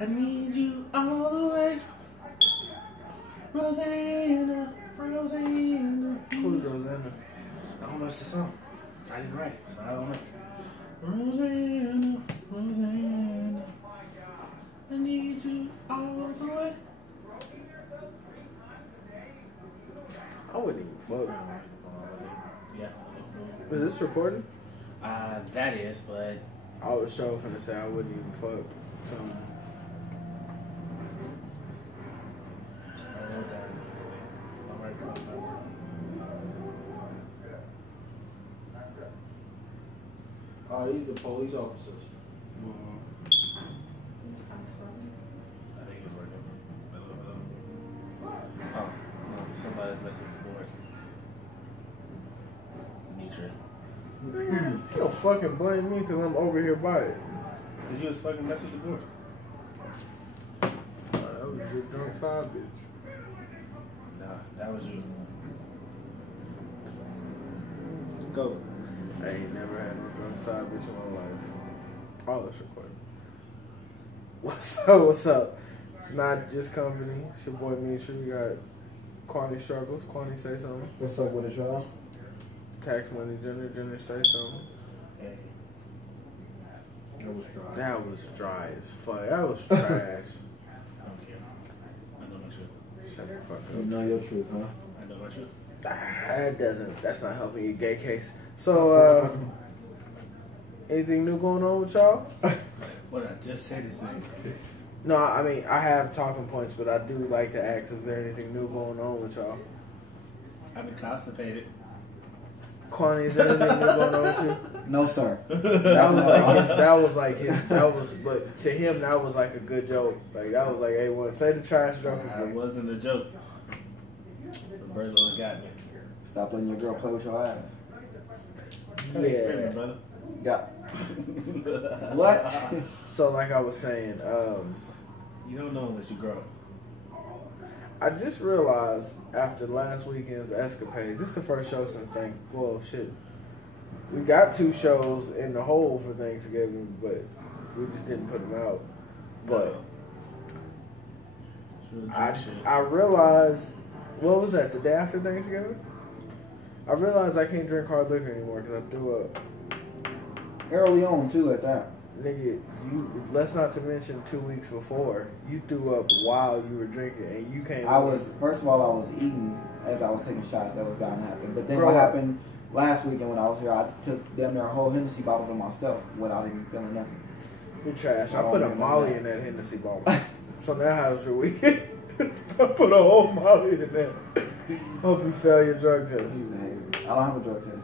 I need you all the way. Rosanna, Rosanna. Who's Rosanna? I don't know what's the song. I didn't write it, so I don't know. Rosanna, Rosanna. I need you all the way. I wouldn't even fuck. Yeah. Is this recording? That is, but I was sure finna say I wouldn't even fuck something. I wrote that. All right, Oh, these are the police officers. I think it's working. Oh, no, somebody's messing with the board. Nietzsche. You don't fucking blame me because I'm over here by it. Cause you was fucking messing with the board. That was your drunk side bitch. Nah, that was you. Go. I ain't never had no drunk side bitch in my life. Oh, it's recording. What's up? What's up? It's not just company. It's your boy Mitra. We got Kwani Struggles. Kwani, say something. What's up with it, y'all? Tax Money Junior. Junior, say something. Hey. That was dry. That was dry as fuck. That was trash. I don't care. I know my truth. Shut the fuck You up. know your truth, huh? I know my truth. That doesn't. That's not helping your gay case. So, anything new going on with y'all? What I just said is name. No, I mean I have talking points, but I do like to ask: is there anything new going on with y'all? I've been constipated. Kwani, is there anything new going on with you? No, sir. That was but to him that was like a good joke. Like that was like, hey, one say the trash joke It again. wasn't a joke. Roberto got me. Stop letting your girl play with your ass. Experiment, brother. Got what? So like I was saying, You don't know unless you grow. I just realized after last weekend's escapades, this is the first show since we got 2 shows in the hole for Thanksgiving, but we just didn't put them out. But I realized, what was that, the day after Thanksgiving? I realized I can't drink hard liquor anymore because I threw up. Early on too, at that. Nigga, let's not to mention 2 weeks before, you threw up while you were drinking and you came. First of all, I was eating as I was taking shots. That was bound to happen. But then Bro, what happened last weekend when I was here, I took damn near a whole Hennessy bottle to myself without even feeling nothing. You're trash. I put a Molly in that Hennessy bottle. So now how's your weekend? I put a whole Molly in there. Hope you fail your drug test. He's a hater. I don't have a drug test.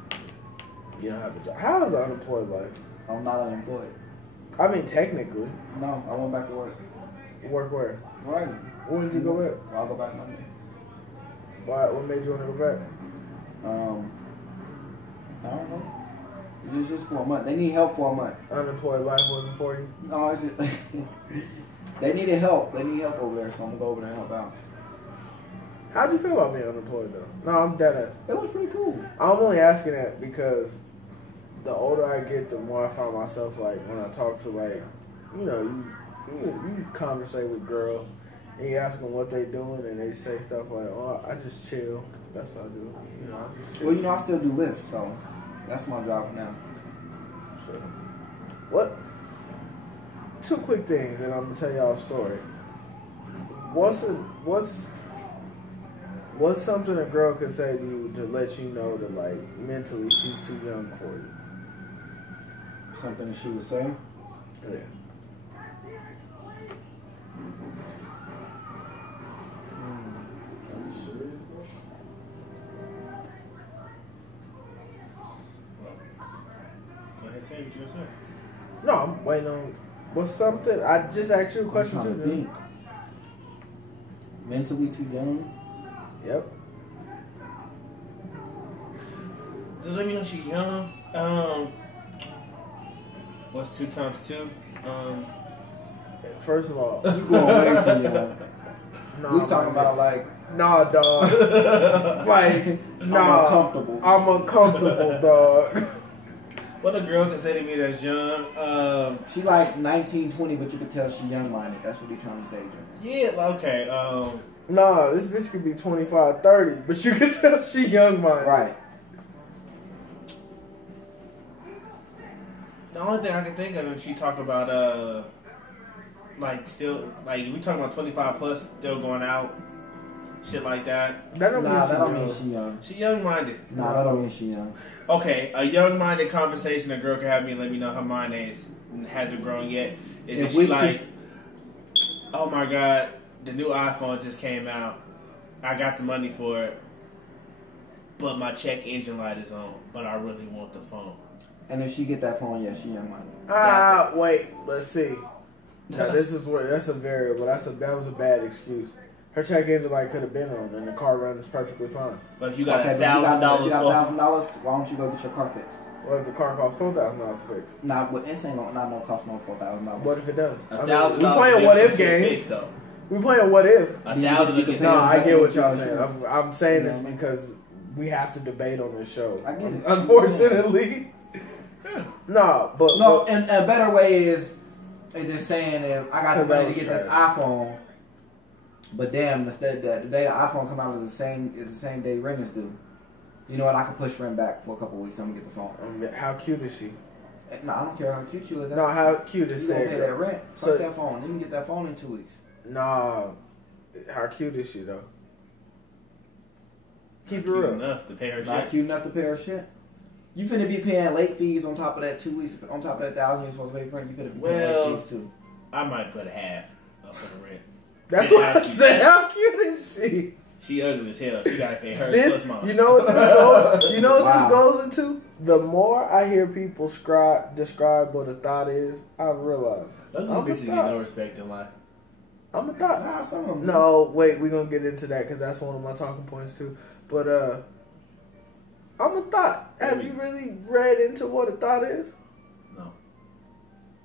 You don't have a job. How is unemployed life? I'm not unemployed. I mean, technically. No, I went back to work. Work where? Right. When did you go back? I'll go back Monday. Why? What made you want to go back? I don't know. It's just for a month. They need help for a month. Unemployed life wasn't for you? No, it's just they needed help. They need help over there, so I'm gonna go over there and help out. How'd you feel about being unemployed though? No, I'm dead ass. It was pretty cool. I'm only asking that because the older I get, the more I find myself like when I talk to like, you conversate with girls and you ask them what they doing and they say stuff like, oh, I just chill. That's what I do. I just chill. Well, I still do Lyft, so that's my job now. Sure. What? 2 quick things, and I'm gonna tell y'all a story. What's something a girl could say to you to let you know that like mentally she's too young for you? Something that she was saying? Yeah. Go ahead, say what you were saying. No, I'm waiting on. What's something? I just asked you a question too, dude. Mentally too young? Yep. Let me know she's young. What's 2 times 2? First of all, You going way too young. nah, We talking about like nah, dog. Like nah, I'm uncomfortable. I'm uncomfortable, dog. What a girl can say to me that's young. She like 19, 20, but you can tell she young-minded. That's what he trying to say, Jay. Yeah, okay. Nah, this bitch could be 25, 30, but you can tell she young-minded. Right. The only thing I can think of if she talk about like still like we talking about 25 plus still going out, shit like that. That don't mean she young. She young minded. Nah, that don't mean she young. Okay, a young minded conversation a girl can have me and let me know her mind hasn't grown yet. Is if she like, oh my god, the new iPhone just came out. I got the money for it, but my check engine light is on. But I really want the phone. And if she get that phone, yeah, she young minded. Wait, let's see. Now this is where that's a variable. That was a bad excuse. Her check engine light could have been on, and the car runs perfectly fine. But if you got $1,000 $1,000, why don't you go get your car fixed? What if the car costs $4,000 to fix? Nah, but this ain't not no cost no $4,000. What if it does? $1,000. We playing what if games. We playing what if. 1,000. No, I get what y'all saying. I'm saying this because we have to debate on this show. I get it. Unfortunately. No, and a better way is just saying if I got the money to get this iPhone, but damn, instead the day the iPhone come out is the same day rent is due. You know what? I could push rent back for a couple weeks. I'm gonna get the phone. How cute is she? No, I don't care how cute you is. No, how cute is you gonna pay that rent? So, fuck that phone. You can get that phone in 2 weeks. Nah, how cute is she though? Keep it real. Cute enough to pay her shit. Not cute enough to pay her shit. You finna be paying late fees on top of that 2 weeks, on top of that $1,000 you're supposed to pay for rent. You finna be paying late fees too. I might put half up for the rent. That's what I said. How cute is she? She ugly as hell. She gotta pay her This, plus mine. you know what this goes? You know what this goes into? The more I hear people describe what a thought is, I realize Those bitches get no respect in life. I'm a thought. Nah, some of them. No, wait, we're gonna get into that because that's one of my talking points too. But I'm a thought. Have you really read into what a thought is? No.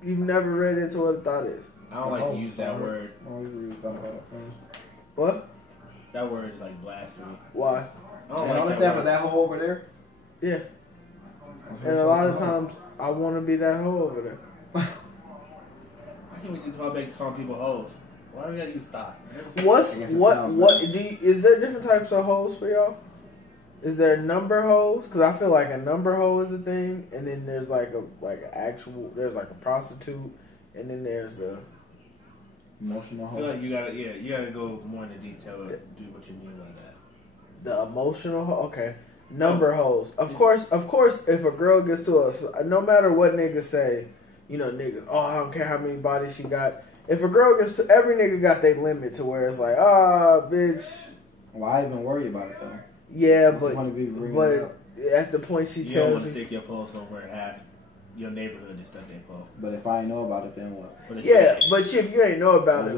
You've never read into what a thought is. I don't like to use that word. What? That word is like blasphemy. Why? I don't like understand for that hole over there. Yeah. And a lot of times I want to be that hole over there. Why can't we just call back to calling people hoes? Why do we gotta use thought? Is there different types of hoes for y'all? Is there number hoes? Because I feel like a number hoe is a thing, and then there's there's like a prostitute, and then there's a emotional hoe. I feel like you gotta go more into detail and do what you mean by that. The emotional hoe, okay. Number hoes. Of course, if a girl gets to us, no matter what niggas say, you know, niggas, oh, I don't care how many bodies she got. If a girl gets to, every nigga got their limit to where it's like, bitch. Why even worry about it though? Yeah, but at the point she you tells don't want to you, stick your pole somewhere half your neighborhood and stuff that pole. But if I ain't know about it, then what? But shit, if you ain't know about it,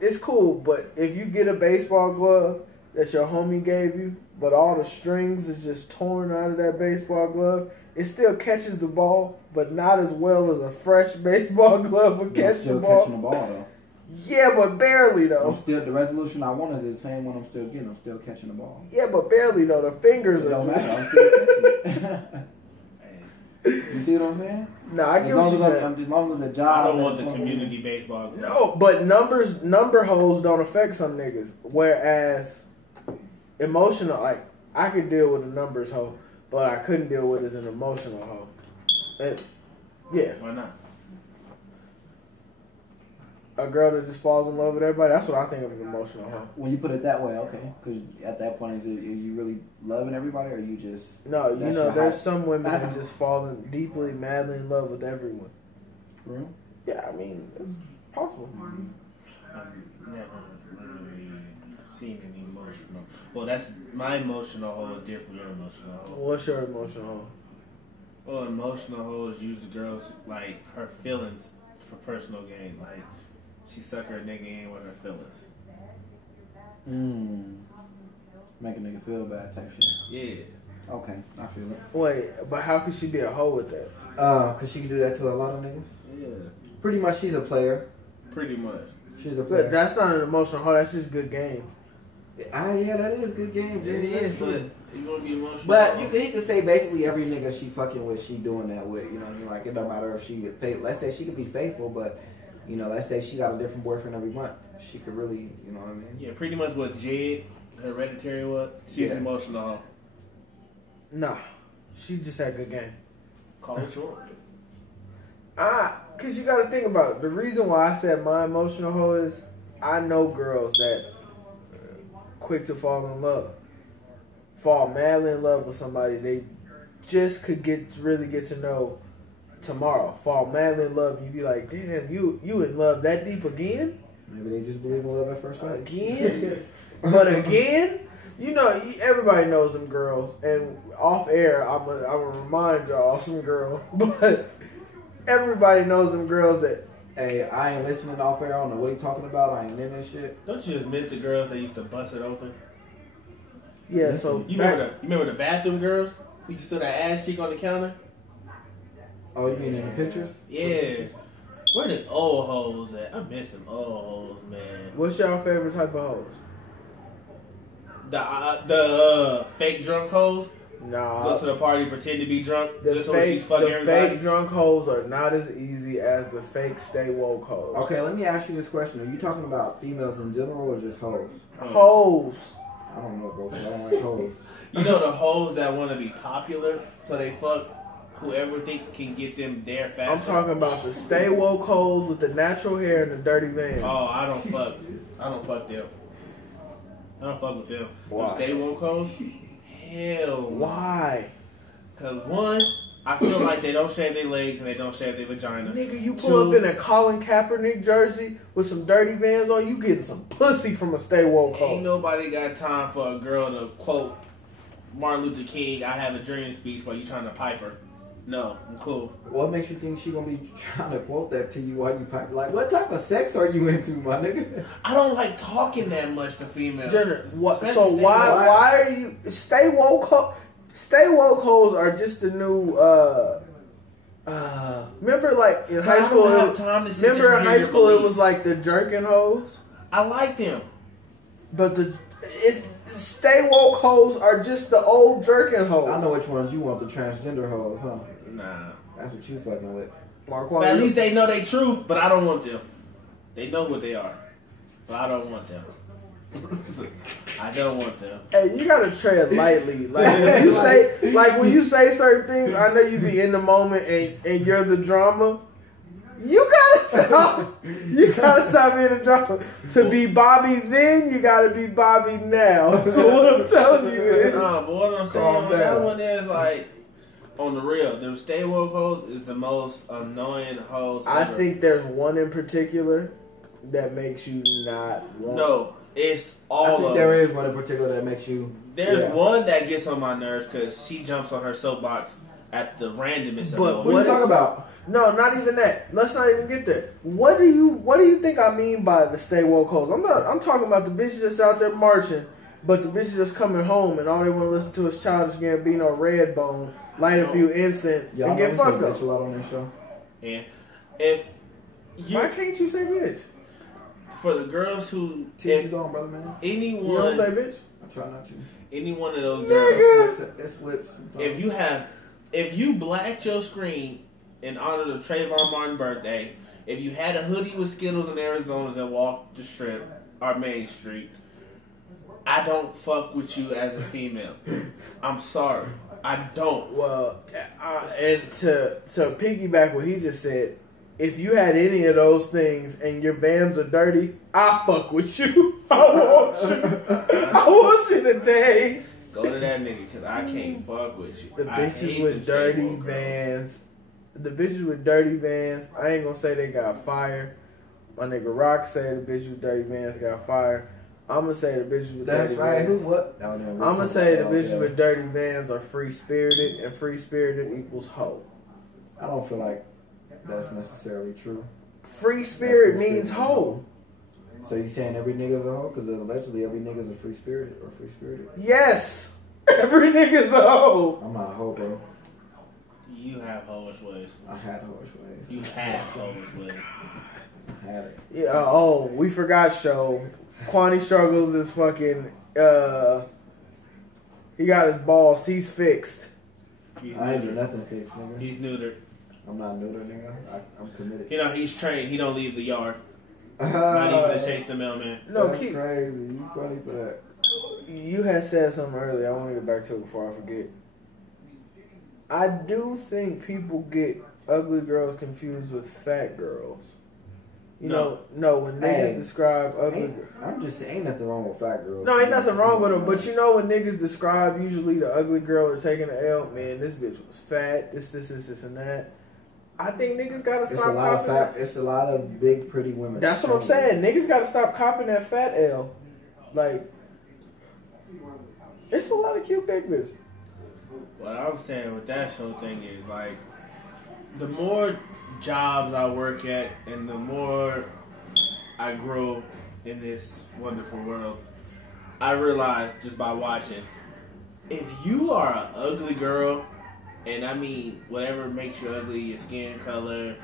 it's cool. But if you get a baseball glove that your homie gave you, but all the strings is just torn out of that baseball glove, it still catches the ball, but not as well as a fresh baseball glove would catch the ball. Catching the ball though. Yeah, but barely though. The resolution I want is the same one I'm still getting. I'm still catching the ball. Yeah, but barely though. The fingers are don't just. Matter. I'm still catching it. You see what I'm saying? No, I get what you're saying. As long as the job. I don't want the community baseball. No, but number holes don't affect some niggas. Whereas emotional, like I could deal with a numbers hoe, but I couldn't deal with it as an emotional hoe. And yeah, why not? A girl that just falls in love with everybody. That's what I think of an emotional hoe. When you put it that way, okay. Because at that point, is it, are you really loving everybody, or you just? No, you know, there's some women that just fall in deeply, madly in love with everyone. Really? Yeah, I mean, it's possible. I've never really seen an emotional. Well, that's my emotional hoe is different from your emotional hoe. What's your emotional hoe? Well, emotional hoes use girls like her feelings for personal gain. Like she suck her nigga in with her feelings. Make a nigga feel bad type shit. Yeah. Okay, I feel it. Wait, but how could she be a hoe with that? Cause she can do that to a lot of niggas. Yeah. Pretty much, she's a player. Pretty much. She's a player. But that's not an emotional hoe. That's just good game. Yeah, that is good game. It is, but You want to be emotional? But he could say basically every nigga she fucking with, she doing that with. You know what I mean? Like, it don't matter if she get faithful. Let's say she could be faithful, but, you know, let's say she got a different boyfriend every month. She could really, you know what I mean? Yeah, pretty much what Jed, Hereditary, was. She's emotional. Nah. She just had a good game. Call it short. Cause you gotta think about it. The reason why I said my emotional hoe is I know girls that quick to fall in love. Fall madly in love with somebody they just could really get to know tomorrow. Fall madly in love and you be like, damn, you in love that deep again? Maybe they just believe in love at first sight. Again? But again? You know, everybody knows them girls, and off air, I'm gonna remind y'all some girls, but everybody knows them girls that. Hey, I ain't listening off air. I don't know what he talking about. I ain't in this shit. Don't you just miss the girls that used to bust it open? Yeah, listen, so you remember the bathroom girls? We used to throw that ass cheek on the counter. Oh, you mean in the pictures? Yeah. Where the old hoes at? I miss them old hoes, man. What's your favorite type of hoes? The fake drunk hoes. Nah. Go to the party, pretend to be drunk. The fake drunk hoes are not as easy as the fake stay woke hoes. Okay, let me ask you this question: are you talking about females in general or just hoes? Hoes. I don't know, bro. 'Cause I don't like hoes. You know the hoes that want to be popular, so they fuck whoever think can get them there faster. I'm talking about the stay woke hoes with the natural hair and the dirty vans. Oh, I don't fuck them. I don't fuck with them. Why? Stay woke hoes? Hell no. Why? Because one, I feel like they don't shave their legs and they don't shave their vagina. Nigga, you pull up in a Colin Kaepernick jersey with some dirty vans on, you getting some pussy from a stay woke hoe. Ain't nobody got time for a girl to quote Martin Luther King, I have a dream speech while you trying to pipe her. No, I'm cool. What makes you think she gonna be trying to quote that to you while you pipe? Like, what type of sex are you into, my nigga? I don't like talking that much to females. Jenner, so why are you stay woke? Stay woke hoes are just the new. Remember, like in high school. Remember in high school, it was like the jerking hoes. I like them, but stay woke hoes are just the old jerking hoes. I know which ones you want, the transgender hoes, huh? Nah. That's what you fucking with. But at least they know they truth, but I don't want them. They know what they are, but I don't want them. I don't want them. Hey, you gotta tread lightly. Like when you say certain things, I know you be in the moment and you're the drama. You gotta stop. You gotta stop being a drama. To be Bobby then, you gotta be Bobby now. So what I'm telling you is, but what I'm saying on that one is like, on the real, them stay woke hoes is the most annoying hoes. I think there's one in particular that makes you not want. No, it's all of them. I think there is one in particular that makes you. There's one that gets on my nerves because she jumps on her soapbox at the randomest. But what are you talking about? No, not even that. Let's not even get there. What do you think I mean by the stay woke hoes? I'm talking about the bitches that's out there marching, but the bitches that's coming home and all they want to listen to is Childish Gambino, Redbone, light a few incense, and get fucked up. A lot on this show. Yeah. If you, why can't you say bitch? For the girls who teach on, brother, man. Anyone, you don't say bitch. I try not to. Any one of those girls. It flips. If you blacked your screen in honor of Trayvon Martin's birthday, if you had a hoodie with Skittles in Arizona and walked the strip or Main Street, I don't fuck with you as a female. I'm sorry. I don't. Well, and to piggyback what he just said, if you had any of those things and your Vans are dirty, I fuck with you. I want you today. Go to that nigga because I can't fuck with you. The bitches with dirty Vans. The bitches with dirty Vans. I ain't gonna say they got fire. My nigga Rock said the bitches with dirty Vans got fire. I'm gonna say the bitches with dirty Vans. That's right. Who's what? I'm gonna say the bitches with dirty Vans are free spirited, and free spirited equals hoe. I don't feel like that's necessarily true. Free spirit means hoe. So you saying every nigga's a hoe? Because allegedly every nigga's a free spirited or free spirited. Yes, every nigga's a hoe. I'm not a hoe, bro. You have hoish ways. I had hoish ways. You have hoish ways. I had it. Yeah. We forgot show. Quantity Struggles is fucking He got his balls. He's fixed. I ain't do nothing fixed, nigga. He's neutered. I'm not neutered, nigga. I'm committed. You know, he's trained. He don't leave the yard. Not even to chase the mailman. No, that's crazy. You funny for that. You had said something earlier. I want to get back to it before I forget. I do think people get ugly girls confused with fat girls. You know, when niggas describe ugly girls. I'm just saying, ain't nothing wrong with fat girls. No, ain't nothing wrong with them. But you know when niggas describe usually the ugly girl or taking the L, man, this bitch was fat, this, and that. I think niggas gotta stop copping that. It's a lot of big, pretty women. That's what I'm saying. Niggas gotta stop copping that fat L. Like, it's a lot of cute big bitches. What I'm saying with that whole thing is, like, the more jobs I work at and the more I grow in this wonderful world, I realize just by watching, if you are an ugly girl, and I mean whatever makes you ugly, your skin color,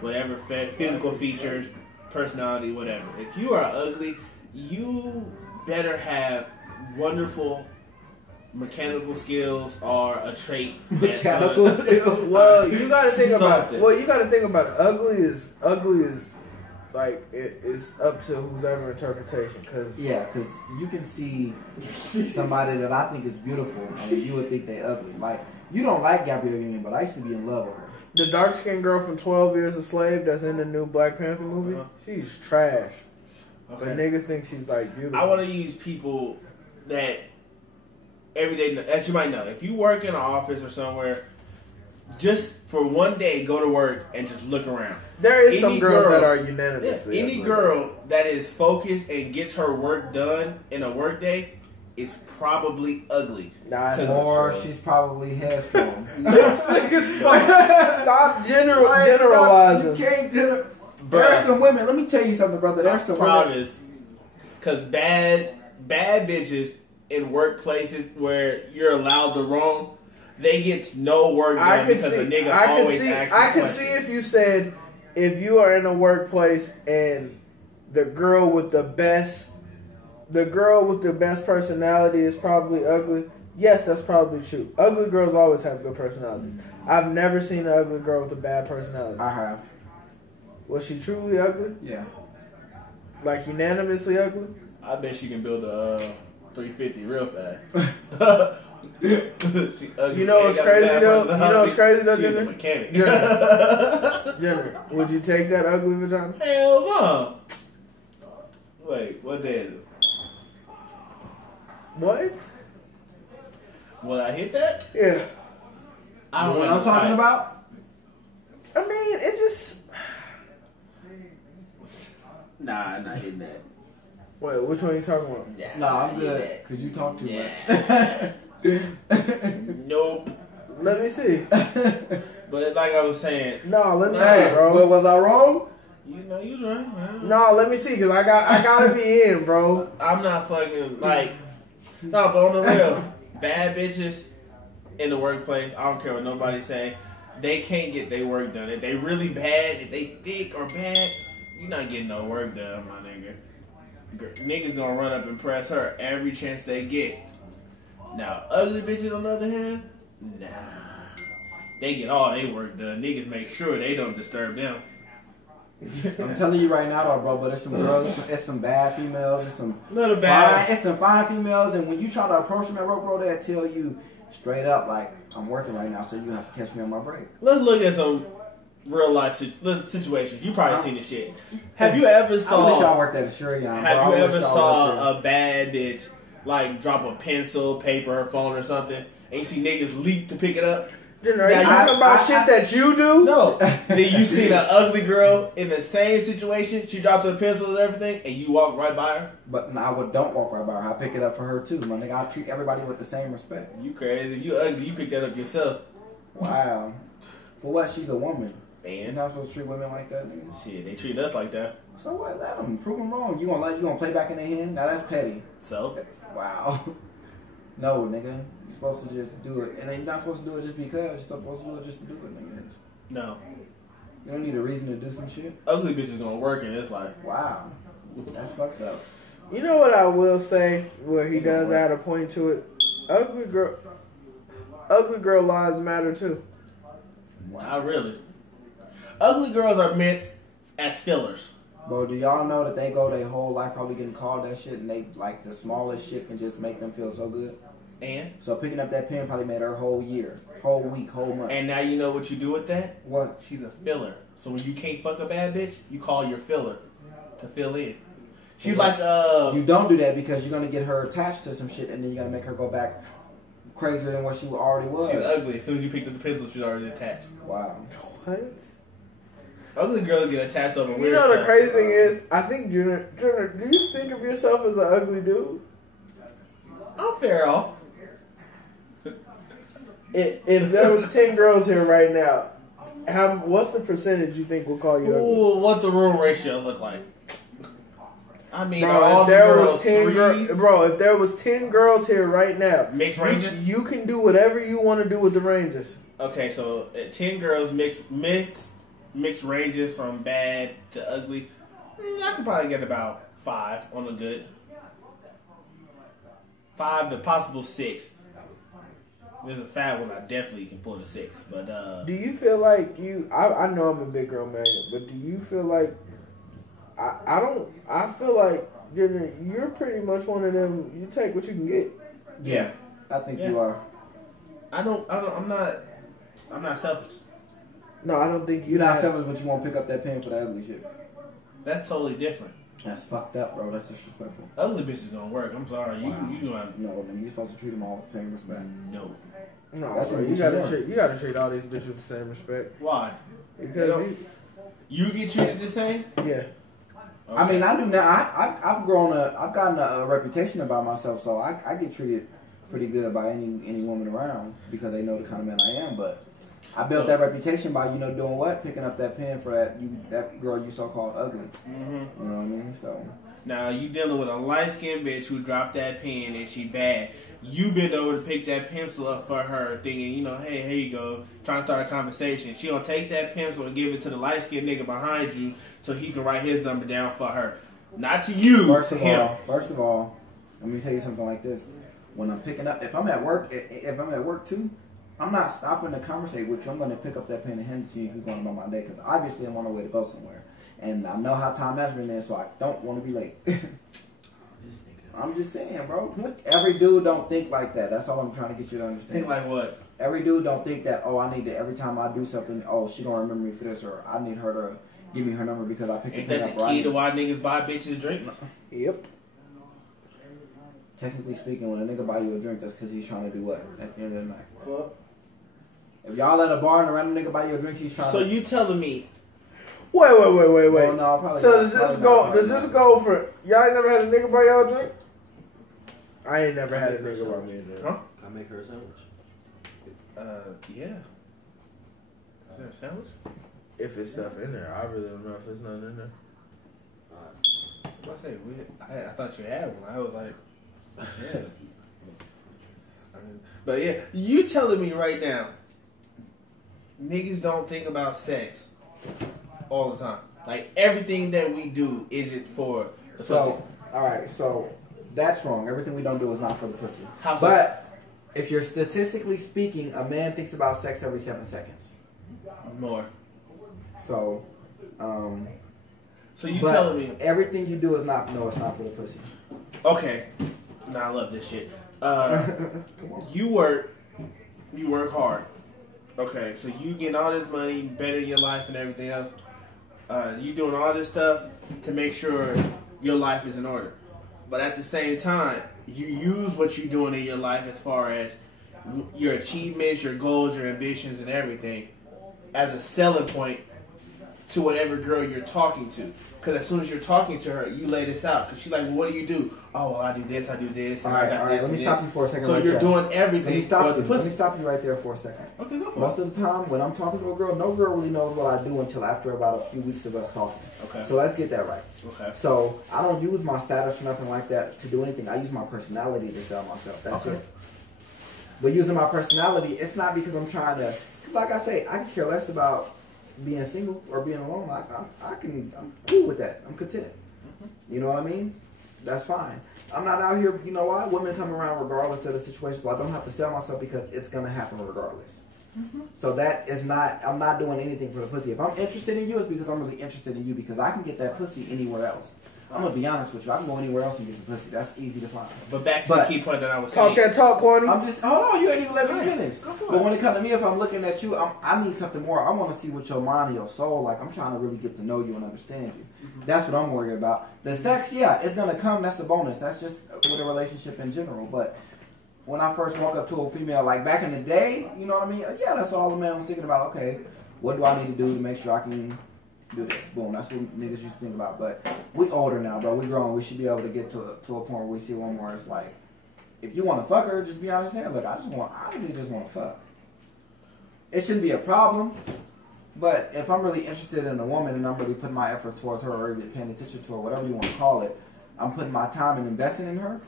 whatever physical features, personality, whatever. If you are ugly, you better have wonderful mechanical skills or a trait. Mechanical skills. Well, you gotta think about it. Well, you gotta think about it. Ugly is like it's up to whoever interpretation. Cause you can see somebody that I think is beautiful, and you would think they ugly. Like, you don't like Gabrielle Union, but I used to be in love with her. The dark skinned girl from 12 Years a Slave that's in the new Black Panther movie, she's trash. Okay. But niggas think she's like beautiful. I want to use people that every day, that you might know. If you work in an office or somewhere, just for one day, go to work and just look around. There is some girls that are unanimous. Yeah, any girl that is focused and gets her work done in a work day is probably ugly. Or she's probably headstrong. Stop generalizing. You can't there are some women. Let me tell you something, brother. There's some women. Because bad bitches in workplaces where you're allowed to roam, they get no work done because a nigga always asks I could see if you said, if you are in a workplace and the girl with the best personality is probably ugly. Yes, that's probably true. Ugly girls always have good personalities. I've never seen an ugly girl with a bad personality. I have. Was she truly ugly? Yeah. Like unanimously ugly? I bet she can build a 350 real fast. You know what's crazy though? She's a mechanic. Jimmy, would you take that ugly vagina? Hell no. Wait, what day is it? What? Would I hit that? Yeah. I don't know what I'm talking about. I mean, it just. Nah, I'm not hitting that. Wait, which one are you talking about? Nah, I'm good. Because you talk too much. Nope. Let me see. But like I was saying. No, let me see, bro. But was I wrong? You know you was right, man. No, let me see, because I gotta be in, bro. I'm not fucking, like. No, but on the real, bad bitches in the workplace, I don't care what nobody say, they can't get their work done. If they really bad, if they thick or bad, you're not getting no work done, my nigga. Niggas gonna run up and press her every chance they get. Now, ugly bitches on the other hand, nah. They get all their work done. Niggas make sure they don't disturb them. I'm telling you right now, though, bro. But there's some girls, there's some bad females, there's some little bad. It's some fine females, and when you try to approach them at work, bro, they'll tell you straight up, like, I'm working right now, so you have to catch me on my break. Let's look at some real life situations. You probably seen this shit. Have you ever saw? I wish y'all worked at a Shurion. Have you ever saw a bad bitch like drop a pencil, paper, phone, or something, and you see niggas leap to pick it up? Are you talking about shit that you do? No. Then you seen an ugly girl in the same situation. She dropped her pencil and everything, and you walk right by her. But I don't walk right by her. I pick it up for her too, my nigga. I treat everybody with the same respect. You crazy? You ugly? You pick that up yourself. Wow. For what? She's a woman. Man, you're not supposed to treat women like that, nigga. Shit, they treat us like that. So what? Let them prove them wrong. You gonna play back in their hand? Now that's petty. So? Wow. No, nigga. You're supposed to just do it. And then you're not supposed to do it just because. You're supposed to do it just to do it, nigga. No. You don't need a reason to do some shit. Ugly bitch is gonna work in this life. Wow. That's fucked up. You know what I will say, where he does add a point to it? ugly girl lives matter too. Not really. Ugly girls are meant as fillers. Bro, do y'all know that they go their whole life probably getting called that shit, and they like the smallest shit can just make them feel so good? And? So picking up that pen probably made her whole year, whole week, whole month. And now you know what you do with that? What? She's a filler. So when you can't fuck a bad bitch, you call your filler to fill in. She's like, You don't do that because you're going to get her attached to some shit, and then you're going to make her go back crazier than what she already was. She's ugly. As soon as you picked up the pencil, she's already attached. Wow. What? Ugly girls get attached over weird You know stuff. the crazy thing is, I think Junior, do you think of yourself as an ugly dude? I'm fair off. If there was 10 girls here right now, what's the percentage you think will call you ugly? Ooh, what the room ratio look like? I mean, bro, if there was 10 bro, if there was 10 girls here right now, mixed ranges, you can do whatever you want to do with the ranges. Okay, so 10 girls mixed ranges from bad to ugly. I could probably get about 5 on the good. 5 to possible 6. There's a fat one I definitely can pull to 6, but do you feel like I know I'm a big girl magnet, but do you feel like I feel like you're pretty much one of them, you take what you can get. Yeah. I think you are. I'm not selfish. No, I don't think you're not selfish, but you won't pick up that pen for the ugly shit. That's totally different. That's fucked up, bro. That's disrespectful. Ugly bitches gonna work. I'm sorry. Wow. You doing no, man. You're supposed to treat them all with the same respect. No, that's bro, you gotta treat all these bitches with the same respect. Why? Because you get treated the same. Yeah. Okay. I mean, I do now. I've gotten a reputation about myself, so I get treated pretty good by any woman around because they know the kind of man I am. But I built that reputation by doing what, picking up that pen for that girl you so called ugly. Mm-hmm. You know what I mean? So now you dealing with a light skinned bitch who dropped that pen and she bad. You bent over to pick that pencil up for her, thinking, hey, here you go, trying to start a conversation. She gonna take that pencil and give it to the light skinned nigga behind you so he can write his number down for her. Not to you. First of all, let me tell you something like this. When I'm picking up, if I'm at work too, I'm not stopping to conversate with you. I'm gonna pick up that pen and hand it to you. You're going about my day because obviously I'm on my way to go somewhere, and I know how time management is, so I don't want to be late. I'm just saying, bro. Every dude don't think like that. That's all I'm trying to get you to understand. Think like what? Every dude don't think that, I need to, every time I do something, she gonna remember me for this, or I need her to give me her number because I picked Ain't the pen up. Ain't that the key to why niggas buy bitches drinks? Yep. Technically speaking, when a nigga buy you a drink, that's because he's trying to do what at the end of the night? Fuck. If y'all at a bar and a random nigga buy you a drink, he's trying to... So you telling me... Wait. Well, no, so does this go for... Y'all ain't never had a nigga buy y'all a drink? I ain't never had a nigga buy me a drink. Huh? I make her a sandwich. Yeah. Is there a sandwich? If it's stuff in there. I really don't know if it's nothing in there. I say I thought you had one. I was like, yeah. But yeah, you telling me right now, niggas don't think about sex all the time. Like everything that we do isn't for the pussy. All right, so that's wrong. Everything we don't do is not for the pussy. How so? But if you're statistically speaking, a man thinks about sex every 7 seconds. More. So, so you telling me everything you do is not? No, it's not for the pussy. Okay. Now I love this shit. Come on. You work hard. Okay, so you getting all this money, better your life and everything else. You doing all this stuff to make sure your life is in order. But at the same time, you use what you're doing in your life as far as your achievements, your goals, your ambitions, and everything as a selling point to whatever girl you're talking to. Because as soon as you're talking to her, you lay this out. Because she's like, well, what do you do? Oh, well, I do this, I do this. All right. Let me stop you for a second. So you're doing everything for the pussy. Let me stop you right there for a second. Okay, go for it. Most of the time, when I'm talking to a girl, no girl really knows what I do until after about a few weeks of us talking. Okay. So let's get that right. Okay. So I don't use my status or nothing like that to do anything. I use my personality to sell myself. That's it. But using my personality, it's not because I'm trying to. Because like I say, I can care less about being single or being alone. I'm cool with that. I'm content. You know what I mean? That's fine. I'm not out here, you know why? Women come around regardless of the situation, so I don't have to sell myself because it's going to happen regardless. Mm-hmm. So that is not, I'm not doing anything for the pussy. If I'm interested in you, it's because I'm really interested in you because I can get that pussy anywhere else. I'm going to be honest with you. I can go anywhere else and get some pussy. That's easy to find. But back to the key point that I was saying. Talk that talk, Corny. I'm just, hold on, you ain't even let me finish. But when it comes to me, if I'm looking at you, I need something more. I want to see what your mind and your soul, like I'm trying to really get to know you and understand you. Mm-hmm. That's what I'm worried about. The sex, yeah, it's going to come. That's a bonus. That's just with a relationship in general. But when I first walk up to a female, like back in the day, you know what I mean? Yeah, that's all the man was thinking about. Okay, what do I need to do to make sure I can do this? Boom, that's what niggas used to think about. But we older now, bro. We grown. We should be able to get to a point where we see one more. It's like, if you want to fuck her, just be honest and say, look, I really just want to fuck. It shouldn't be a problem. But if I'm really interested in a woman and I'm really putting my efforts towards her or really paying attention to her, whatever you want to call it, I'm putting my time and investing in her.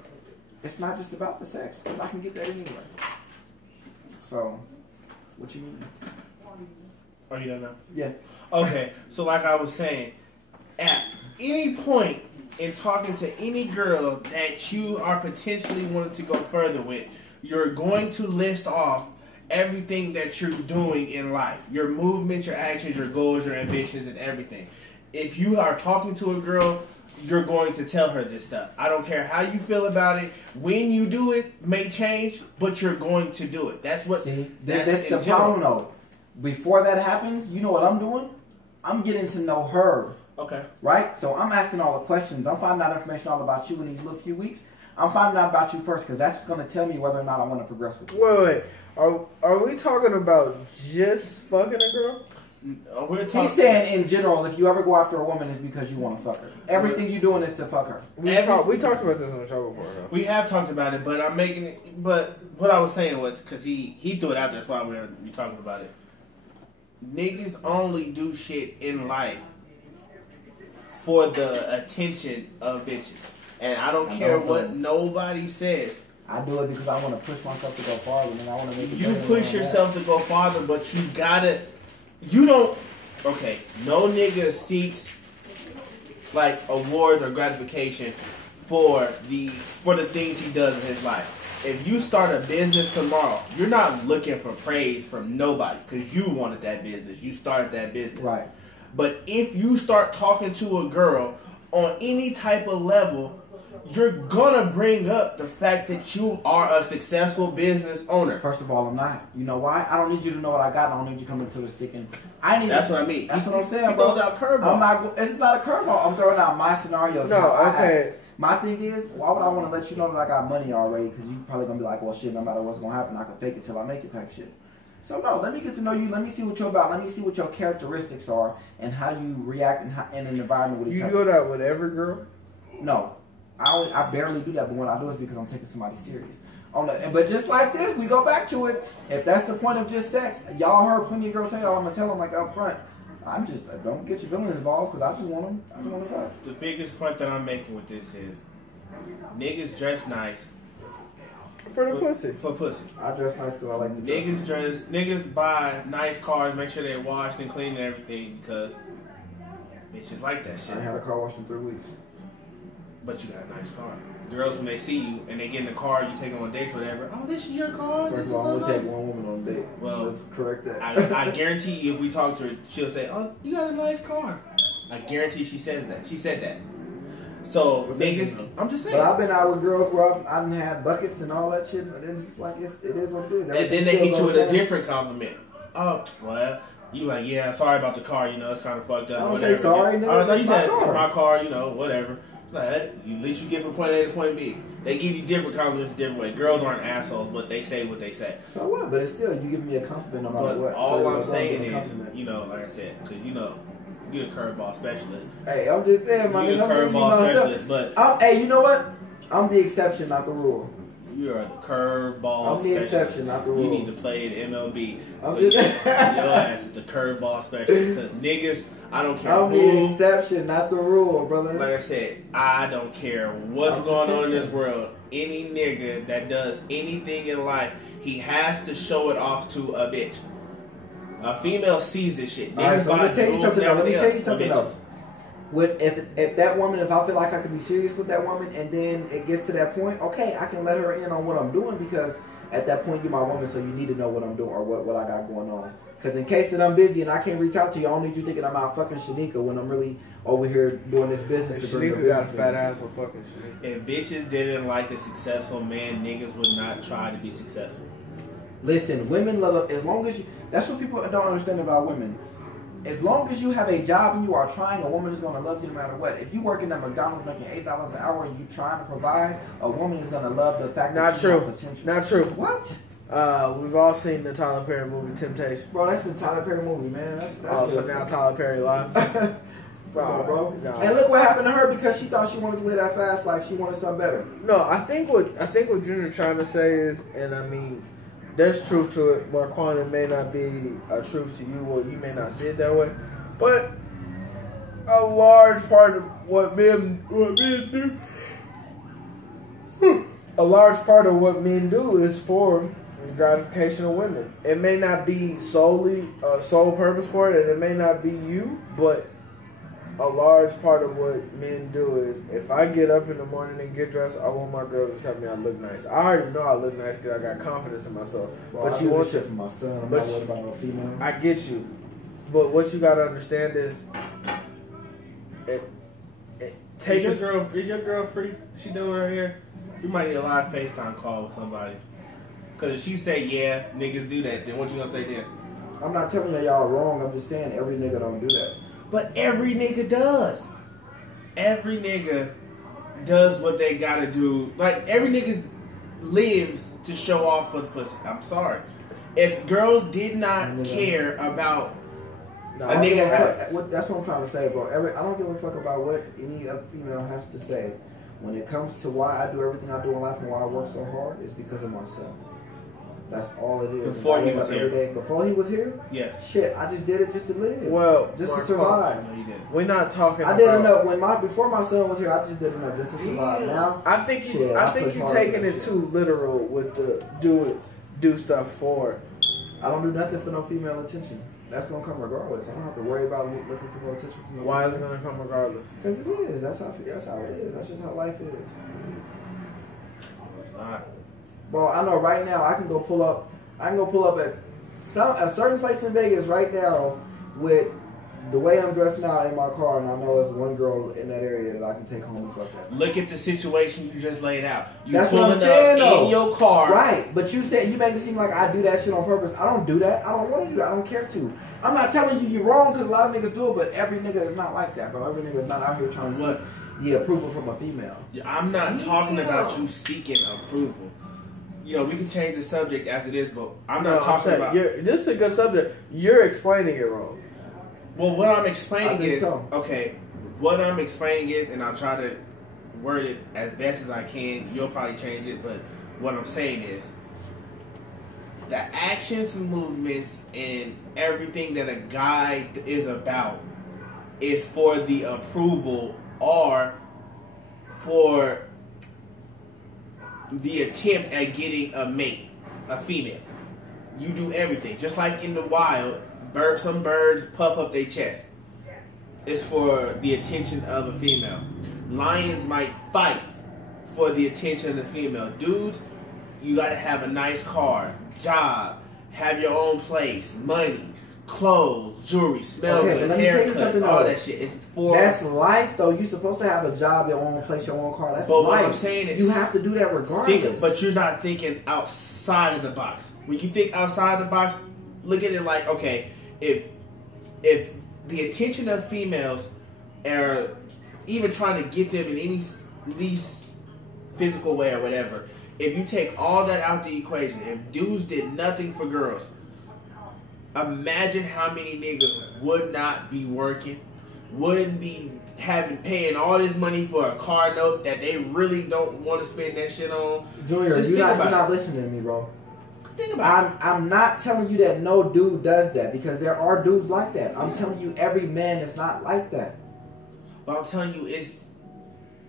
It's not just about the sex, because I can get that anyway. So, what you mean? Are you done now? Yeah. Okay, so like I was saying, at any point in talking to any girl that you are potentially wanting to go further with, you're going to list off everything that you're doing in life. Your movements, your actions, your goals, your ambitions, and everything. If you are talking to a girl, you're going to tell her this stuff. I don't care how you feel about it. When you do it may change, but you're going to do it. That's what. See, that's the problem, though. Before that happens, you know what I'm doing? I'm getting to know her. Okay. Right? So I'm asking all the questions. I'm finding out information all about you in these little few weeks. I'm finding out about you first because that's going to tell me whether or not I want to progress with you. Wait. Are we talking about just fucking a girl? He's saying in general, if you ever go after a woman, it's because you want to fuck her. Everything you're doing is to fuck her. We talked about this on the show before, though. We have talked about it, but I'm making it. But what I was saying was because he threw it out there, that's why we're talking about it. Niggas only do shit in life for the attention of bitches, and I don't care what nobody says. I do it because I want to push myself to go farther, and I want to make it. You push yourself to go farther, but you gotta. You don't. Okay, no nigga seeks like awards or gratification for the things he does in his life. If you start a business tomorrow, you're not looking for praise from nobody because you wanted that business. You started that business. Right. But if you start talking to a girl on any type of level, you're gonna bring up the fact that you are a successful business owner. First of all, I'm not. You know why? I don't need you to know what I got. I don't need you coming to the sticking. That's what I mean. That's what I'm saying, he bro. throws out curveball. It's not a curveball. I'm throwing out my scenarios. No, okay. My thing is, why would I want to let you know that I got money already? Because you probably gonna be like, well, shit, no matter what's gonna happen, I can fake it till I make it type shit. So no, let me get to know you. Let me see what you're about. Let me see what your characteristics are and how you react in an environment with each other. You do that with every girl? No. I barely do that, but when I do, it's because I'm taking somebody serious. But just like this, we go back to it. If that's the point of just sex, y'all heard plenty of girls tell y'all, I'm going to tell them like up front, I'm just, don't get your feelings involved because I just want them. I just want to fuck. The biggest point that I'm making with this is niggas dress nice. For the pussy. For pussy. I dress nice because I like the Niggas buy nice cars, make sure they're washed and clean and everything because bitches like that shit. I had a car washed in 3 weeks. But you got a nice car. Girls, when they see you and they get in the car, you take them on dates, whatever. Oh, this is your car? First of all, I'm going to take one woman on a date. Well, let's correct that. I guarantee you, if we talk to her, she'll say, oh, you got a nice car. I guarantee she says that. She said that. So, niggas, I'm just saying. But I've been out with girls where I done had buckets and all that shit, but it's just like, it is what it is. And then they hit you with a different compliment. Oh, well, you like, yeah, sorry about the car, you know, it's kind of fucked up. I don't whatever. say sorry, nigga. Oh, no, you said, it's my car, you know, whatever. Like, at least you get from point A to point B. They give you different compliments a different way. Girls aren't assholes, but they say what they say. So what? But it's still, you give me a compliment no matter what. All so I'm saying is, you know, like I said, because, you know, you're a curveball specialist. Hey, I'm just saying, my nigga. You're a curveball specialist, but... hey, you know what? I'm the exception, not the rule. You are the curveball specialist. I'm the exception, not the rule. You need to play in MLB. I'm just... Your ass is the curveball specialist, because niggas... I don't care I'm the exception, not the rule, brother. Like I said, I don't care what's going on in this world. Any nigga that does anything in life, he has to show it off to a bitch. A female sees this shit. All right, so let me tell you something else. If that woman, if I feel like I can be serious with that woman, and then it gets to that point, okay, I can let her in on what I'm doing, because at that point you're my woman, so you need to know what I'm doing or what I got going on. Because in case that I'm busy and I can't reach out to you, I don't need you thinking I'm out fucking Shanika when I'm really over here doing this business. Shanika got a fat ass for fucking Shanika. If bitches didn't like a successful man, niggas would not try to be successful. Listen, women love, as long as you, that's what people don't understand about women. As long as you have a job and you are trying, a woman is going to love you no matter what. If you working at McDonald's making $8 an hour and you trying to provide, a woman is going to love the fact that you have potential. Not true. What? We've all seen the Tyler Perry movie Temptation. Bro, that's the Tyler Perry movie, man. That's so now Tyler Perry lies. bro. No. And look what happened to her because she thought she wanted to live that fast life. She wanted something better. No, I think what Junior trying to say is, and I mean, there's truth to it. Marquand, it may not be a truth to you, or you may not see it that way, but a large part of what men do, a large part of what men do is for gratification of women. It may not be solely sole purpose for it, and it may not be you, but a large part of what men do is, if I get up in the morning and get dressed, I want my girl to tell me I look nice. I already know I look nice because I got confidence in myself. Well, but you want shit for my son. I'm not worried about no female. I get you, but what you gotta understand is, is your girl free? Is she doing her hair? You might need a live FaceTime call with somebody. Because if she say, yeah, niggas do that, then what you gonna say then? I'm not telling y'all wrong. I'm just saying every nigga don't do that. But every nigga does. Every nigga does what they gotta do. Like, every nigga lives to show off for the pussy. I'm sorry. If girls did not care about a nigga... That's what I'm trying to say, bro. I don't give a fuck about what any other female has to say. When it comes to why I do everything I do in life and why I work so hard, it's because of myself. That's all it is. Before he was here. Before he was here? Yes. Shit, I just did it just to live. Well, just to survive. No, you didn't. We're not talking I did enough. Before my son was here, I just did enough just to survive. Yeah. Now, I think you're taking it too literal with the do stuff for. I don't do nothing for no female attention. That's gonna come regardless. I don't have to worry about looking for no attention from no Why is it gonna come regardless? Because it is. That's how it is. That's just how life is. It's not. Bro, I know right now I can go pull up at a certain place in Vegas right now with the way I'm dressed now in my car, and I know there's one girl in that area that I can take home and fuck that. Look at the situation you just laid out. You That's pulling what I'm saying, up in your car. Right, but you said you make it seem like I do that shit on purpose. I don't do that. I don't want to do that. I don't care to. I'm not telling you you're wrong because a lot of niggas do it, but every nigga is not like that, bro. Every nigga is not out here trying to seek the approval from a female. I'm not talking about you seeking approval. You know, we can change the subject as it is, but I'm not talking about... This is a good subject. You're explaining it wrong. Well, what I'm explaining is... So. Okay, what I'm explaining is, and I'll try to word it as best as I can. You'll probably change it, but what I'm saying is the actions, movements, and everything that a guy is about is for the approval or for the attempt at getting a mate, a female. You do everything. Just like in the wild, some birds puff up their chest. It's for the attention of a female. Lions might fight for the attention of the female. Dudes, you gotta have a nice car, job, have your own place, money, clothes, jewelry, smell good, haircut, all that shit. It's for... That's life, though. You're supposed to have a job, your own place, your own car. That's but life. What I'm saying is... You have to do that regardless. But you're not thinking outside of the box. When you think outside the box, look at it like, okay, if the attention of females are even trying to get them in any least physical way or whatever, if you take all that out the equation, if dudes did nothing for girls, imagine how many niggas would not be working, wouldn't be paying all this money for a car note that they really don't want to spend that shit on. Junior, you're not listening to me, bro. Think about it. I'm not telling you that no dude does that, because there are dudes like that. I'm telling you every man is not like that. But I'm telling you,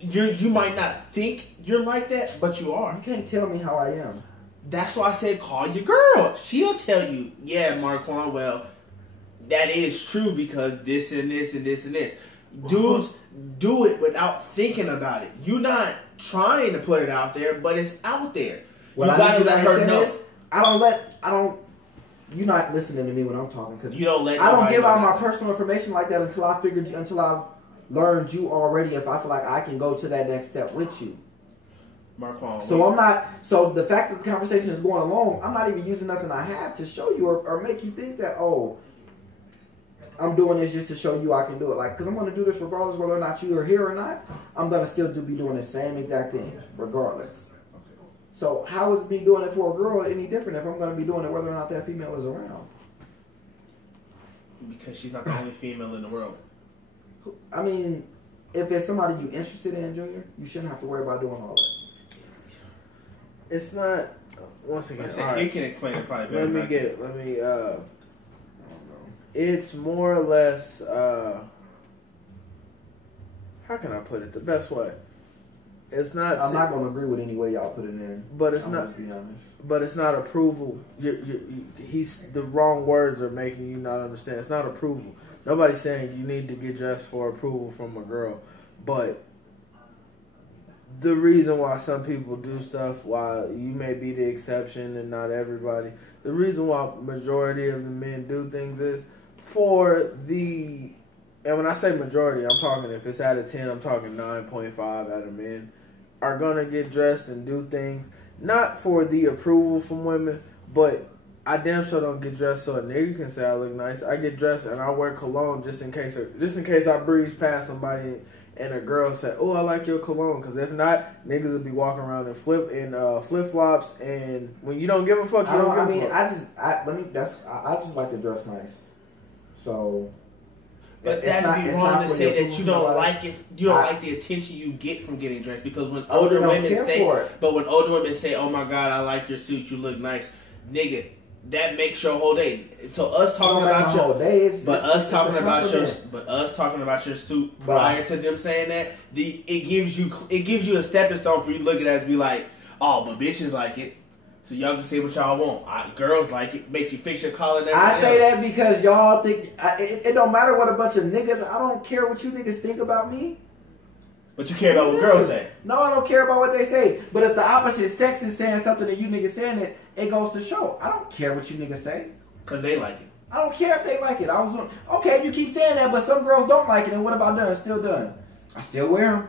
you might not think you're like that, but you are. You can't tell me how I am. That's why I said call your girl. She'll tell you, yeah, Marquand, well, that is true because this and this and this and this. Dudes do it without thinking about it. You're not trying to put it out there, but it's out there. What you gotta let her know. You're not listening to me when I'm talking because you don't let. I don't give out my personal information like that until I learned you already. If I feel like I can go to that next step with you. Marquand. So the fact that the conversation is going along, I'm not even using nothing I have to show you or make you think that, oh, I'm doing this just to show you I can do it. Like, because I'm going to do this regardless whether or not you are here or not. I'm going to still be doing the same exact thing regardless. Okay. So how is me doing it for a girl any different if I'm going to be doing it whether or not that female is around? Because she's not the only female in the world. I mean, if it's somebody you're interested in, Junior, you shouldn't have to worry about doing all that. It's not. Once again, he can explain it probably better. Let me. It's more or less. How can I put it the best way? It's not. I'm not going to agree with any way y'all put it in. But it's not. Just be honest. But it's not approval. He's the wrong words are making you not understand. It's not approval. Nobody's saying you need to get dressed for approval from a girl, but the reason why some people do stuff, why you may be the exception and not everybody, the reason why majority of the men do things is for the, and when I say majority, I'm talking, if it's out of 10, I'm talking 9.5 out of men, are going to get dressed and do things, not for the approval from women, but I damn sure don't get dressed so a nigga can say I look nice. I get dressed and I wear cologne just in case I breeze past somebody and a girl say, "Oh, I like your cologne." Because if not, niggas will be walking around in flip flops. And when you don't give a fuck, you don't give a fuck. I just like to dress nice. So, but that'd be wrong to say that you don't like it. You don't like the attention you get from getting dressed because when older women say, "Oh my God, I like your suit. You look nice," nigga. That makes your whole day. So us talking about your whole day, us talking about your suit prior to them saying that, it gives you a stepping stone for you to look at it and be like, oh, but bitches like it, so y'all can say what y'all want. Girls like it, makes you fix your collar. And I say that because y'all think it don't matter what a bunch of niggas. I don't care what you niggas think about me. But you care about what girls say. No, I don't care about what they say. But if the opposite sex is saying something that you niggas saying it goes to show. I don't care what you niggas say. Because they like it. I don't care if they like it. Okay, you keep saying that, but some girls don't like it. And what about done? Still done. I still wear them.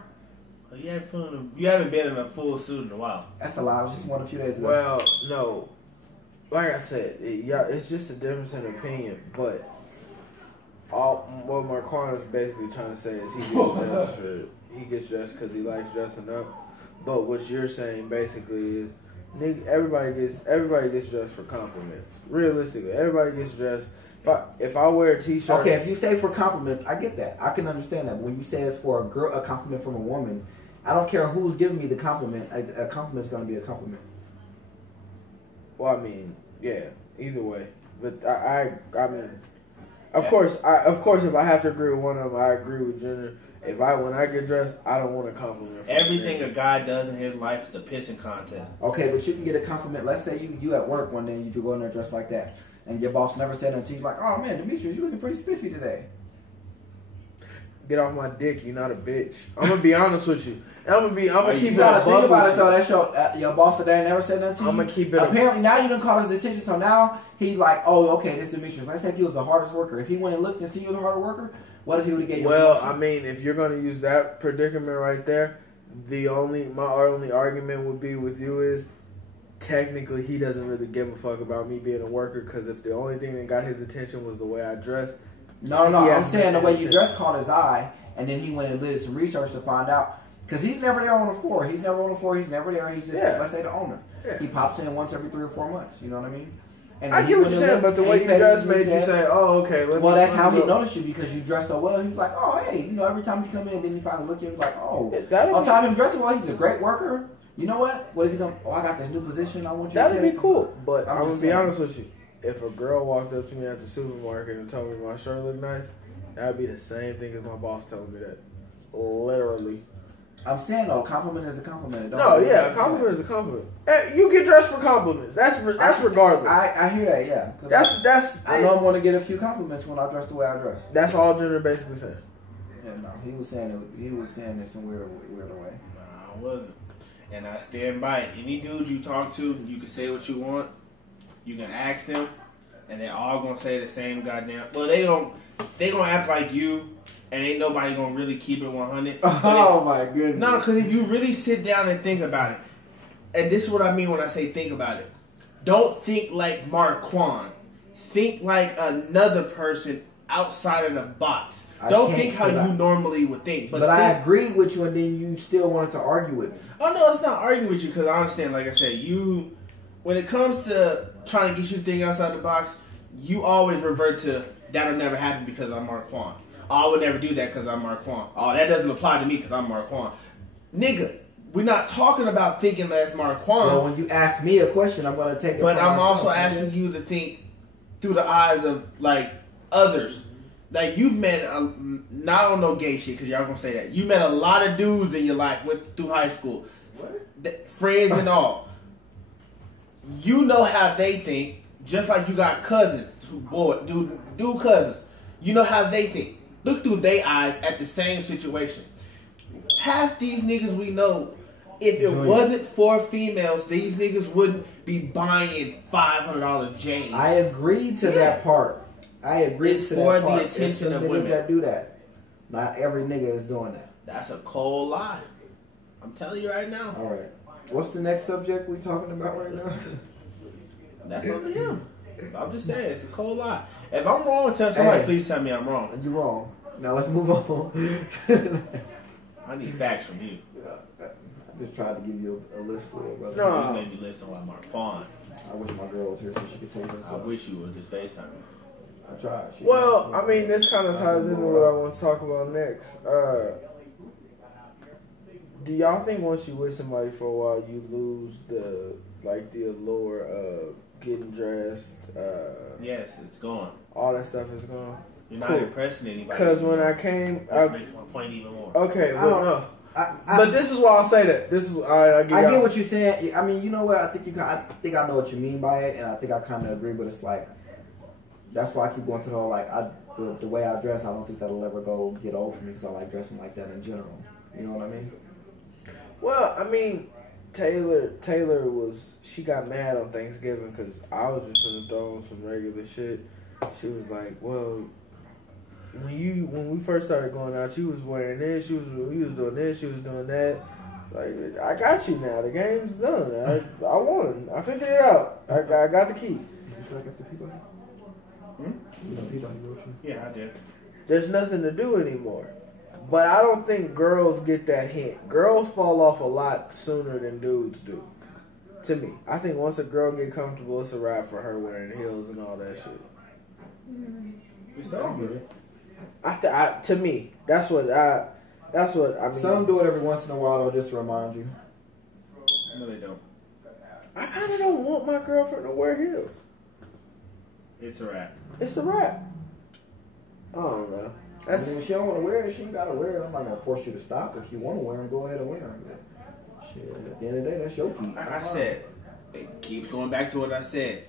Well, you haven't been in a full suit in a while. That's a lie. I was just one a few days ago. Well, no. Like I said, it's just a difference in opinion. But what Marquand is basically trying to say is he gets dressed because he likes dressing up. But what you're saying basically is, nigga, everybody gets dressed for compliments. Realistically, everybody gets dressed. If I wear a t-shirt, okay. If you say for compliments, I get that. I can understand that. But when you say it's for a girl, a compliment from a woman, I don't care who's giving me the compliment. A compliment's going to be a compliment. Well, I mean, yeah. Either way, but I mean, of course, if I have to agree with one of them, I agree with Jenner. When I get dressed, I don't want a compliment. Everything a guy does in his life is a pissing contest. Okay, but you can get a compliment. Let's say you at work one day and you go in there dressed like that, and your boss never said anything. He's like, "Oh man, Demetrius, you looking pretty spiffy today." Get off my dick. You're not a bitch. I'm gonna be honest with you. I'm gonna keep it above. Think about it though. That's your boss today never said nothing to you. I'm gonna keep it. Apparently now you done caught his attention, so now he's like, "Oh, okay, this Demetrius." Let's say if he was the hardest worker. If he went and looked and see you was a harder worker. What if he would have gave you? Well, I mean, if you're going to use that predicament right there, my only argument would be with you is technically he doesn't really give a fuck about me being a worker, because if the only thing that got his attention was the way I dressed. No, I'm saying the way you dressed caught his eye, and then he went and did some research to find out, because he's never there on the floor. He's never there. He's just, let's say, the owner. Yeah. He pops in once every 3 or 4 months. You know what I mean? And I get what you're saying, but the way you dress made you say, "Oh, okay." Well, that's how he noticed you, because you dress so well. He was like, "Oh, hey, every time you come in, then you finally look at him like, oh, on time him dressing well, he's a great worker. You know what? What if he come? Oh, I got this new position. I want you. That'd be cool. But I'm gonna be honest with you. If a girl walked up to me at the supermarket and told me my shirt looked nice, that'd be the same thing as my boss telling me that. Literally. I'm saying though, compliment is a compliment. A compliment is a compliment. Hey, you get dressed for compliments. That's regardless. I hear that. Yeah. I know I'm going to get a few compliments when I dress the way I dress. That's all Jenner basically said. Yeah, no, he was saying it in some weird way. Nah, I wasn't. And I stand by it. Any dude you talk to, you can say what you want. You can ask them, and they're all gonna say the same goddamn. Well, they gonna act like you, and ain't nobody gonna really keep it 100. Oh my goodness. No, because if you really sit down and think about it, and this is what I mean when I say think about it. Don't think like Marquand. Think like another person outside of the box. Don't think how you normally would think. But I agree with you, and then you still wanted to argue with me. Oh no, it's not arguing with you because I understand. Like I said, when it comes to trying to get you to think outside the box, you always revert to that'll never happen because I'm Marquand. Oh, I would never do that because I'm Marquand. Oh, that doesn't apply to me because I'm Marquand. Nigga, we're not talking about thinking as Marquand. Well, when you ask me a question, I'm going to take it. But I'm also asking you to think through the eyes of like others. Like you've met, not on no gay shit because y'all gonna say that. You met a lot of dudes in your life, went through high school, friends and all. You know how they think, just like you got cousins, dude cousins. You know how they think. Look through their eyes at the same situation. Half these niggas we know, if it wasn't for females, these niggas wouldn't be buying $500 J's. I agree to that part. I agree it's to for that part. the attention of niggas women that do that. Not every nigga is doing that. That's a cold lie. I'm telling you right now. All right. What's the next subject we talking about right now? That's up to him. I'm just saying, it's a cold lie. If I'm wrong, tell somebody, please tell me I'm wrong. You're wrong. Now let's move on. I need facts from you. I just tried to give you a list for it, brother. No. You made me listen while Mark Fawn. I wish my girl was here so she could tell you this. I wish you would just FaceTime. I tried. Well, I mean, this kind of ties into what I want to talk about next. Do y'all think once you with somebody for a while, you lose the allure of getting dressed? Yes, it's gone. All that stuff is gone. You're not impressing anybody. Because when I came, which makes my point even more. Okay, I don't know. But this is why I'll say that. This is I get what you're saying. I mean, you know what? I think I know what you mean by it, and I think I kind of agree. But it's like that's why I keep going to the whole the way I dress. I don't think that'll ever get old for me because I like dressing like that in general. You know what I mean? Well, I mean, Taylor she got mad on Thanksgiving because I was just gonna throw on some regular shit. She was like, "Well, when we first started going out, she was wearing this, we was doing this, she was doing that. It's like, I got you now. The game's done. I won. I figured it out. I got the key." Should I get the people? Yeah, I did. There's nothing to do anymore. But I don't think girls get that hint. Girls fall off a lot sooner than dudes do. To me. I think once a girl get comfortable, it's a wrap for her wearing heels and all that shit. It's over. To me, that's what I mean. Some do it every once in a while, though, just to remind you. No, they don't. I kind of don't want my girlfriend to wear heels. It's a wrap. It's a wrap. I don't know. If she don't want to wear it, she ain't got to wear it. I'm not going to force you to stop. If you want to wear them, go ahead and wear them. But shit, at the end of the day, that's your feet. Like I said, it keeps going back to what I said.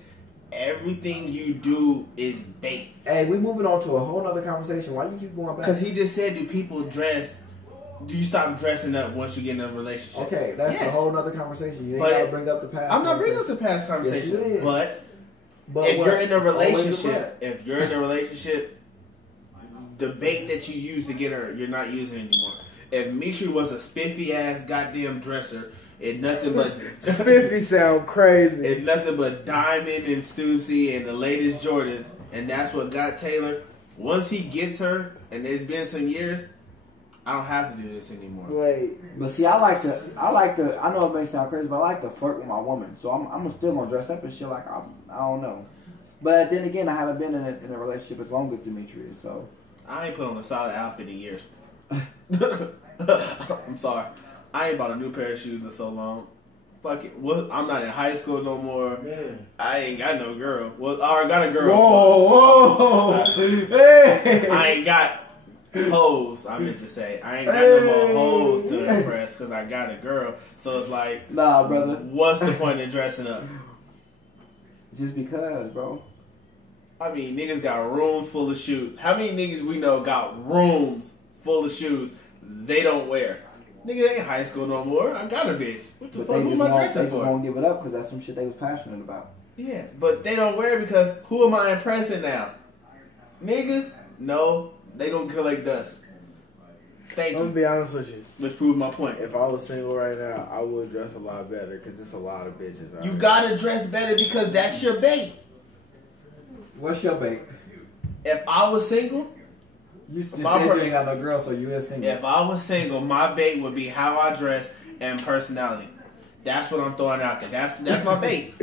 Everything you do is bait. Hey, we moving on to a whole other conversation. Why you keep going back? Because he just said, do you stop dressing up once you get in a relationship? Okay, that's a whole other conversation. You ain't got to bring up the past. I'm not bringing up the past conversation. Yes, you is. But if you're in a relationship, the bait that you use to get her, you're not using anymore. If Mitri was a spiffy ass goddamn dresser, and nothing but spiffy sound crazy, and nothing but Diamond and Stussy and the latest Jordans, and that's what got Taylor. Once he gets her, and it's been some years, I don't have to do this anymore. Wait, but see, I know it may sound crazy, but I like to flirt with my woman, so I'm still gonna dress up and shit like I don't know. But then again, I haven't been in a relationship as long as Demetrius, so. I ain't put on a solid outfit in years. I'm sorry. I ain't bought a new pair of shoes in so long. Fuck it. I'm not in high school no more. Man. I ain't got no girl. Well, I got a girl. Whoa. Hey. I ain't got hoes, I meant to say. I ain't got no more hoes to impress because I got a girl. So it's like, nah, brother. What's the point in dressing up? Just because, bro. I mean, niggas got rooms full of shoes. How many niggas we know got rooms full of shoes they don't wear. Nigga, they ain't high school no more. I got a bitch. What the fuck? Who am I dressing for? They just won't give it up because that's some shit they was passionate about. Yeah, but they don't wear it because who am I impressing now? Niggas? No, they gonna collect dust. Thank you. I'm gonna be honest with you. Let's prove my point. If I was single right now, I would dress a lot better because there's a lot of bitches. You gotta dress better because that's your bait. What's your bait? If I was single, you said you ain't got no girl, so you is single. If I was single, my bait would be how I dress and personality. That's what I'm throwing out there. That's my bait.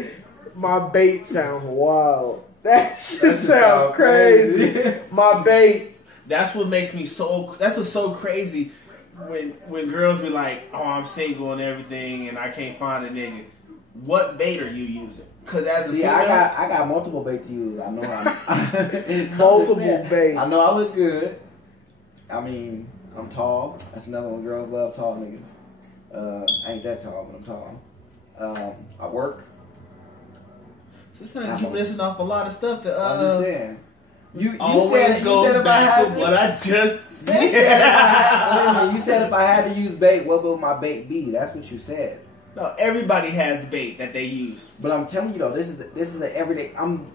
My bait sounds wild. That shit sounds crazy. My bait. That's what makes me so. That's what's so crazy when girls be like, "Oh, I'm single and everything, and I can't find a nigga." What bait are you using? Because as a female, I got multiple bait to use. I know I'm multiple bait. I know I look good. I mean, I'm tall. That's another one. Girls love tall niggas. I ain't that tall, but I'm tall. I work. So it's like you listen off a lot of stuff to. I'm just saying. You always goes back to what I just said. You said if I had to use bait, what would my bait be? That's what you said. No, everybody has bait that they use. But I'm telling you though, this is an everyday.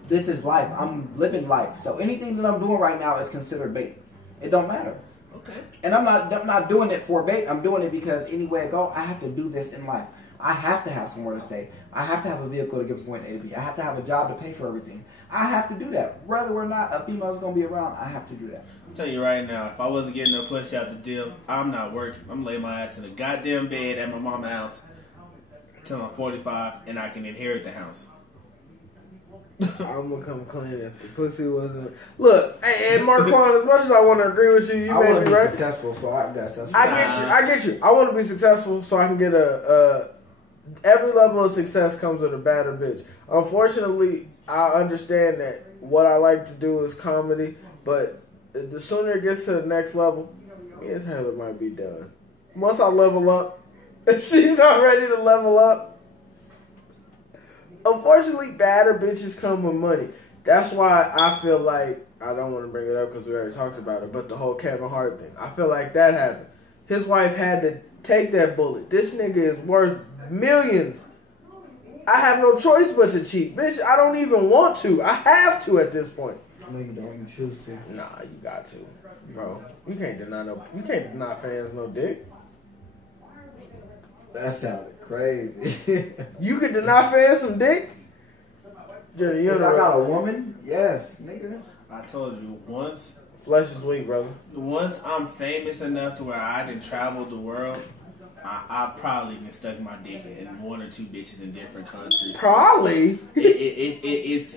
This is life. I'm living life. So anything that I'm doing right now is considered bait. It don't matter. Okay. And I'm not doing it for bait. I'm doing it because anywhere I go, I have to do this in life. I have to have somewhere to stay. I have to have a vehicle to get from point A to B. I have to have a job to pay for everything. I have to do that. Whether or not a female is going to be around, I have to do that. I'll tell you right now, if I wasn't getting no push out the deal, I'm not working. I'm laying my ass in a goddamn bed at my mama's house till I'm 45 and I can inherit the house. I'm gonna come clean if the pussy wasn't. Look, hey, and Marquand, as much as I want to agree with you, you may be right. Successful, so I got successful. I get you. I want to be successful, so I can get every level of success comes with a badder bitch. Unfortunately, I understand that what I like to do is comedy, but the sooner it gets to the next level, me and Taylor might be done. Once I level up, if she's not ready to level up. Unfortunately, badder bitches come with money. That's why I feel like, I don't want to bring it up because we already talked about it, but the whole Kevin Hart thing. I feel like that happened. His wife had to take that bullet. This nigga is worth millions. I have no choice but to cheat. Bitch, I don't even want to. I have to at this point. No, you don't. You choose to. Nah, you got to. Bro, you can't deny fans no dick. That sounded crazy. You could deny fans some dick? Jenny, if I got a woman, yes, nigga. I told you, once... Flesh is weak, brother. Once I'm famous enough to where I done traveled the world, I probably been stuck my dick in one or two bitches in different countries. Probably. If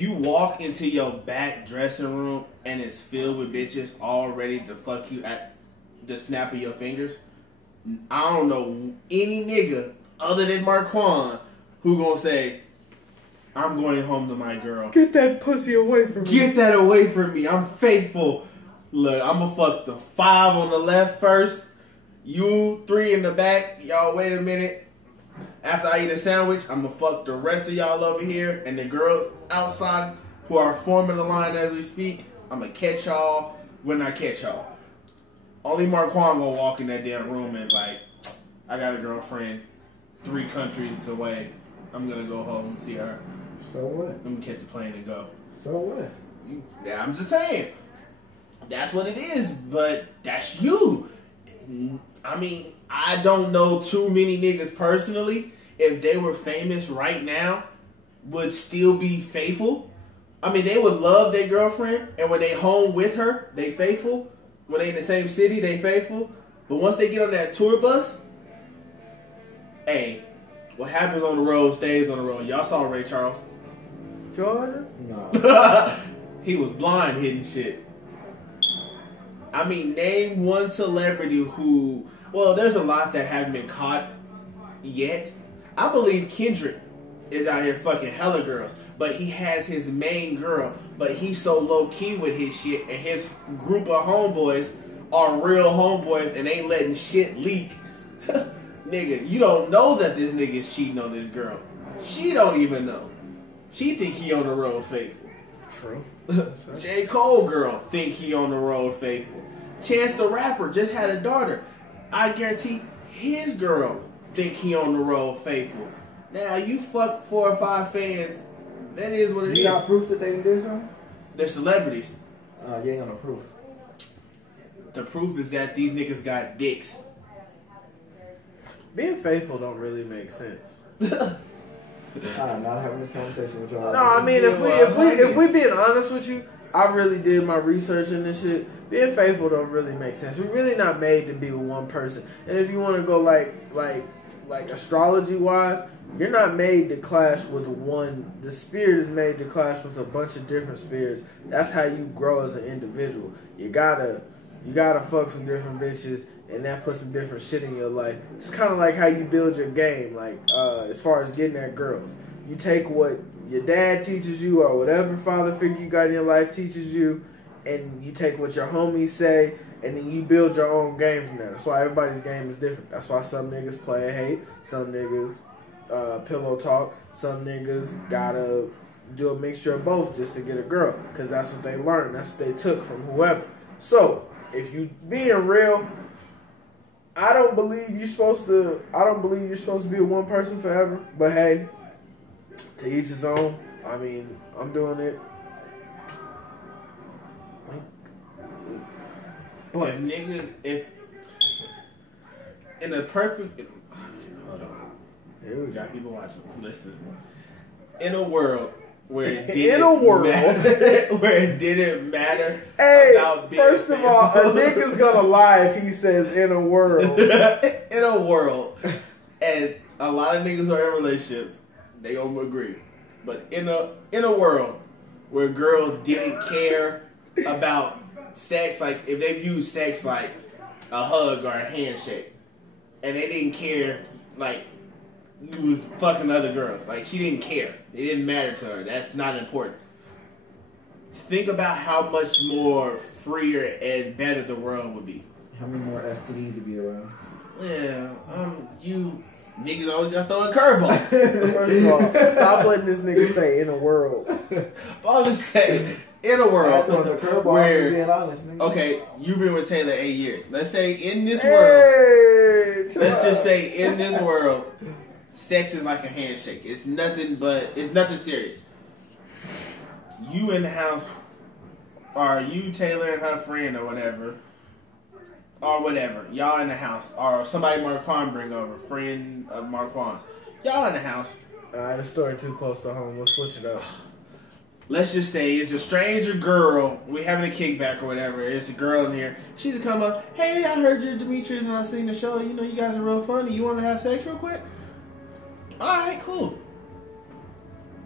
you walk into your back dressing room and it's filled with bitches all ready to fuck you at the snap of your fingers... I don't know any nigga other than Marquand who gonna say, I'm going home to my girl. Get that pussy away from me. Get that away from me. I'm faithful. Look, I'm gonna fuck the 5 on the left first. You 3 in the back. Y'all wait a minute. After I eat a sandwich, I'm gonna fuck the rest of y'all over here. And the girls outside who are forming the line as we speak, I'm gonna catch y'all when I catch y'all. Only Marquand gonna walk in that damn room and like, I got a girlfriend 3 countries away. I'm gonna go home and see her. So what? I'm gonna catch the plane and go. So what? Yeah, I'm just saying. That's what it is, but that's you. I mean, I don't know too many niggas personally, if they were famous right now, would still be faithful. I mean, they would love their girlfriend, and when they home with her, they faithful. When they in the same city, they faithful. But once they get on that tour bus, hey, what happens on the road stays on the road. Y'all saw Ray Charles. Georgia? No. He was blind hitting shit. I mean, name one celebrity who... Well, there's a lot that haven't been caught yet. I believe Kendrick is out here fucking hella girls. But he has his main girl. But he's so low-key with his shit. And his group of homeboys are real homeboys and ain't letting shit leak. Nigga, you don't know that this nigga is cheating on this girl. She don't even know. She think he on the road faithful. True. J. Cole girl think he on the road faithful. Chance the Rapper just had a daughter. I guarantee his girl think he on the road faithful. Now you fuck 4 or 5 fans. That is what it is. You got proof that they did something? They're celebrities. You ain't got no proof. The proof is that these niggas got dicks. Being faithful don't really make sense. I'm not having this conversation with y'all. No, I mean if we being honest with you, I really did my research in this shit. Being faithful don't really make sense. We're really not made to be with one person. And if you want to go like astrology wise, you're not made to clash with one. The spirit is made to clash with a bunch of different spirits. That's how you grow as an individual. You gotta fuck some different bitches, and that puts some different shit in your life. It's kind of like how you build your game. Like as far as getting at girls, you take what your dad teaches you or whatever father figure you got in your life teaches you, and you take what your homies say, and then you build your own game from there. That's why everybody's game is different. That's why some niggas play hate, some niggas pillow talk, some niggas gotta do a mixture of both just to get a girl, because that's what they learned. That's what they took from whoever. So if you being real, I don't believe you're supposed to be with one person forever. But hey, to each his own. I mean, I'm doing it. But if in a perfect, hold on, here we got people watching. Listen, in a world where it didn't matter. Hey, about being first of all, a nigga's gonna lie if he says in a world. In a world, and a lot of niggas are in relationships, they gonna agree. But in a world where girls didn't care about sex, like if they viewed sex like a hug or a handshake, and they didn't care, like you was fucking other girls, like she didn't care, it didn't matter to her, that's not important. Think about how much more freer and better the world would be. How many more STDs to be around? Yeah, you niggas always got throwing curveballs. First of all, stop letting this nigga say in a world. But I'm just saying, in a world where, being honest, nigga. Okay, you've been with Taylor 8 years. Let's say in this world, let's just say in this world, sex is like a handshake. It's nothing serious. You in the house, or you, Taylor, and her friend, or whatever, y'all in the house, or somebody Marquand bring over, friend of Marquand's. Y'all in the house. The story too close to home. We'll switch it up. Let's just say it's a stranger girl. We having a kickback or whatever. It's a girl in here. She just come up. Hey, I heard you're Demetrius and I seen the show. You know, you guys are real funny. You want to have sex real quick? All right, cool.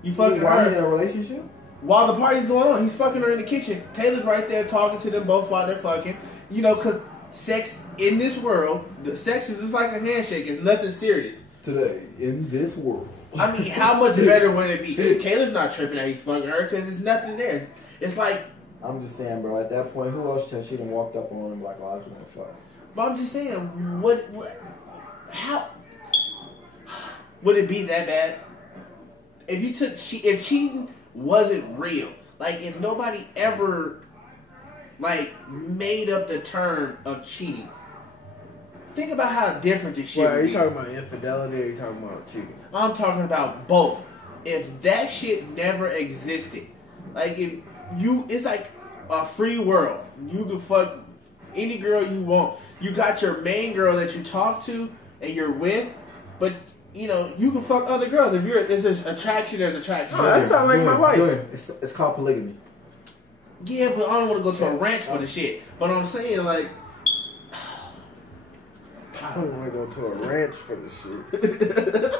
You fucking her. While in a relationship? While the party's going on, he's fucking her in the kitchen. Taylor's right there talking to them both while they're fucking. You know, because sex in this world, the sex is just like a handshake. It's nothing serious. Today, in this world. I mean, how much better would it be? Taylor's not tripping that he's fucking her because there's nothing there. It's like... I'm just saying, bro, at that point, who else she done walked up on him like, oh, I just want to fuck? But I'm just saying, how... Would it be that bad? If cheating wasn't real, like if nobody ever, like, made up the term of cheating, think about how different this shit would be. Are you talking about infidelity or are you talking about cheating? I'm talking about both. If that shit never existed, like it's like a free world. You can fuck any girl you want. You got your main girl that you talk to and you're with, but you know you can fuck other girls. If there's attraction, there's attraction. Oh, that sounds like my life. It's called polygamy. Yeah, but I don't want to go to a ranch for the shit. But I'm saying, like, I don't want to go to a ranch for the shit.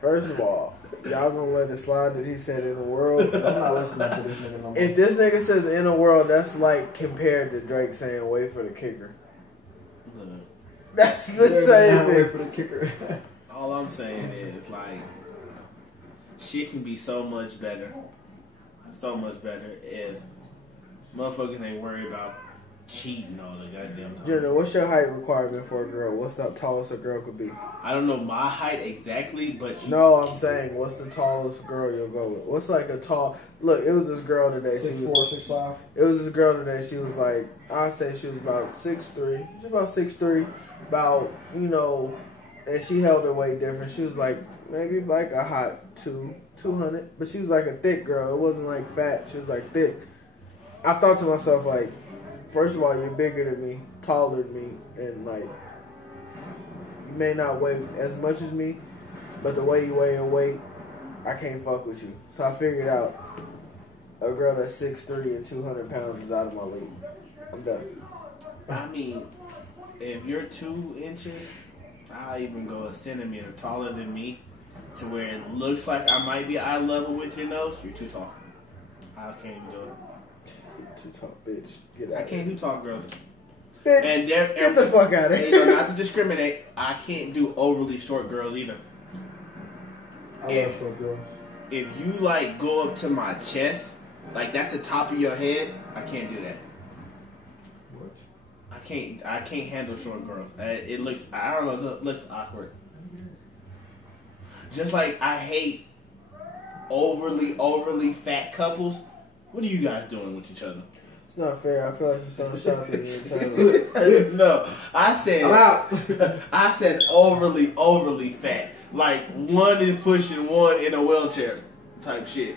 First of all, y'all gonna let it slide that he said in the world? I'm not listening to this nigga no more. If this nigga says in the world, that's like compared to Drake saying wait for the kicker. That's the same thing. Wait for the kicker. All I'm saying is, like, shit can be so much better if motherfuckers ain't worried about cheating all the goddamn time. Jenna, what's your height requirement for a girl? What's the tallest a girl could be? I don't know my height exactly, but no, I'm saying what's the tallest girl you'll go with? What's like a tall? Look, it was this girl today. 6'4", 6'5". It was this girl today. She was like, I'd say she was about 6'3". She's about 6'3", about and she held her weight different. She was like maybe like a hot 200, but she was like a thick girl. It wasn't like fat. She was like thick. I thought to myself like, first of all, you're bigger than me, taller than me, and like you may not weigh as much as me, but the way you weigh your weight, I can't fuck with you. So I figured out a girl that's 6'3" and 200 pounds is out of my league. I'm done. I mean, if you're 2 inches, I'll even go a centimeter taller than me, to where it looks like I might be eye level with your nose. You're too tall. I can't even do it. Too tall, bitch. Get out. I can't do tall girls. Bitch, and get the fuck out of here. Not to discriminate, I can't do overly short girls either. I love short girls. If you like go up to my chest, like that's the top of your head, I can't do that. What? I can't handle short girls. It looks, I don't know, it looks awkward. Just like I hate overly fat couples. What are you guys doing with each other? It's not fair. I feel like you're throwing shots at me entirely. No, I said overly fat. Like one is pushing one in a wheelchair type shit.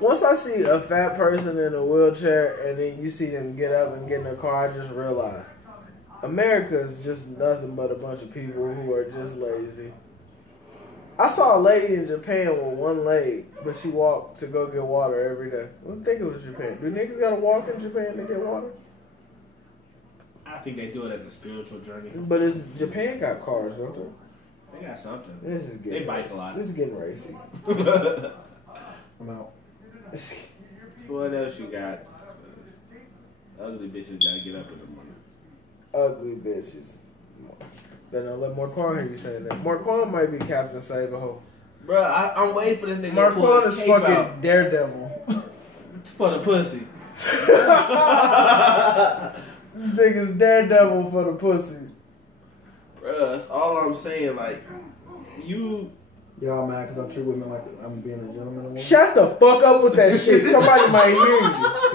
Once I see a fat person in a wheelchair and then you see them get up and get in their car, I just realize America is just nothing but a bunch of people who are just lazy. I saw a lady in Japan with one leg, but she walked to go get water every day. I don't think it was Japan. Do niggas gotta walk in Japan to get water? I think they do it as a spiritual journey. But Japan got cars, don't they? They got something. This is getting they bike racy. a lot. This is getting racy. I'm out. So what else you got? Ugly bitches gotta get up in the morning. Ugly bitches. Then I'll let Marquand hear you saying that. Marquand might be Captain Save-A-Ho. Bruh, I'm waiting for this nigga Marquand to pull his is cape fucking out. Daredevil. For the pussy. This nigga's Daredevil for the pussy. Bruh, that's all I'm saying. Like, you... Y'all mad because I treat women like I'm being a gentleman? Shut the fuck up with that shit. Somebody might hear you.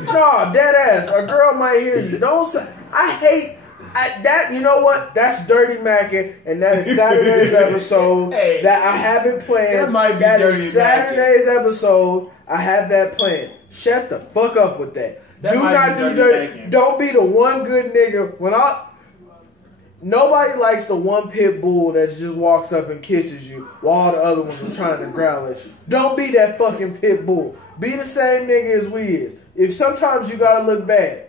No, dead ass. A girl might hear you. Don't say... I hate... that, you know what? That's Dirty Mackin', and that is Saturday's episode that I have it planned. That is Saturday's episode. I have that planned. Shut the fuck up with that. Do not do dirty. Don't be the one good nigga. Nobody likes the one pit bull that just walks up and kisses you while all the other ones are trying to growl at you. Don't be that fucking pit bull. Be the same nigga as we is. If sometimes you gotta look bad,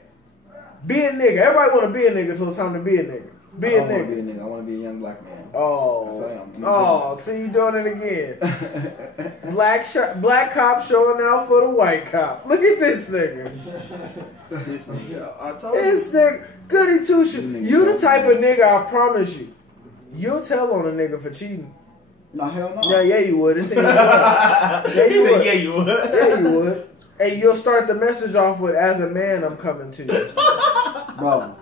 be a nigga. Everybody want to be a nigga until it's time to be a nigga. Be a nigga. I want to be a young black man. Oh, see you doing it again. Black cop showing out for the white cop. Look at this nigga. This nigga, I told you. This nigga, goody two shoes. You the type of nigga, I promise you. You'll tell on a nigga for cheating. No, hell no. Yeah, you would. It's in your blood. Yeah, you would. Yeah, you would. And you'll start the message off with, as a man, I'm coming to you. Bro.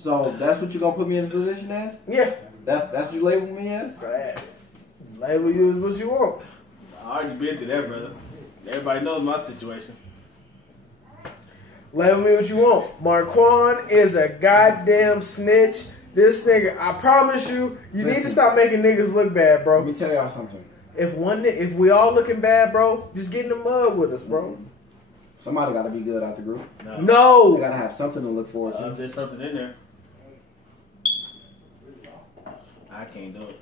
So that's what you gonna put me in this position as? Yeah. That's what you label me as? Label you as what you want. I already been through that, brother. Everybody knows my situation. Label me what you want. Marquand is a goddamn snitch. This nigga, I promise you, need to stop making niggas look bad, bro. Let me tell y'all something. If we all looking bad, bro, just get in the mud with us, bro. Somebody got to be good out the group. No. You got to have something to look forward to. There's something in there. I can't do it.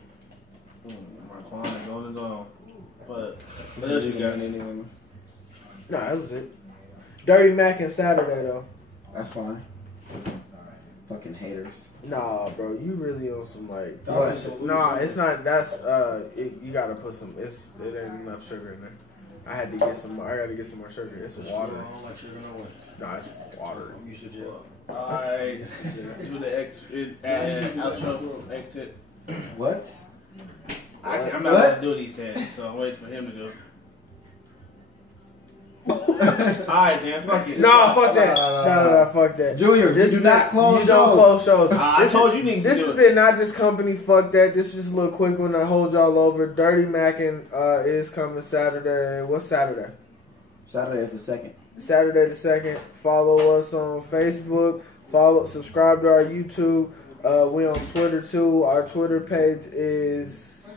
Marquand is on his own. But what else you got? Nah, that was it. Dirty Mac and Saturday, though. That's fine. Fucking haters. Nah, bro, you really on some like... What? Nah, it's not, that's, you gotta put some, it ain't enough sugar in there. I had to get some more, I gotta get some more sugar. It's water. Nah, it's water. You should just... Alright, do the outro exit. What? I'm not going to do what he said, so I'm waiting for him to do it. Alright, then, fuck it. No, fuck that. No, fuck that. Junior, this you do not close shows. You don't close shows. I told you niggas This has been Not Just Company. Fuck that. This is just a little quick one to hold y'all over. Dirty Mackin' is coming Saturday. What's Saturday? Saturday is the 2nd. Saturday the 2nd. Follow us on Facebook. Subscribe to our YouTube. We on Twitter too. Our Twitter page is...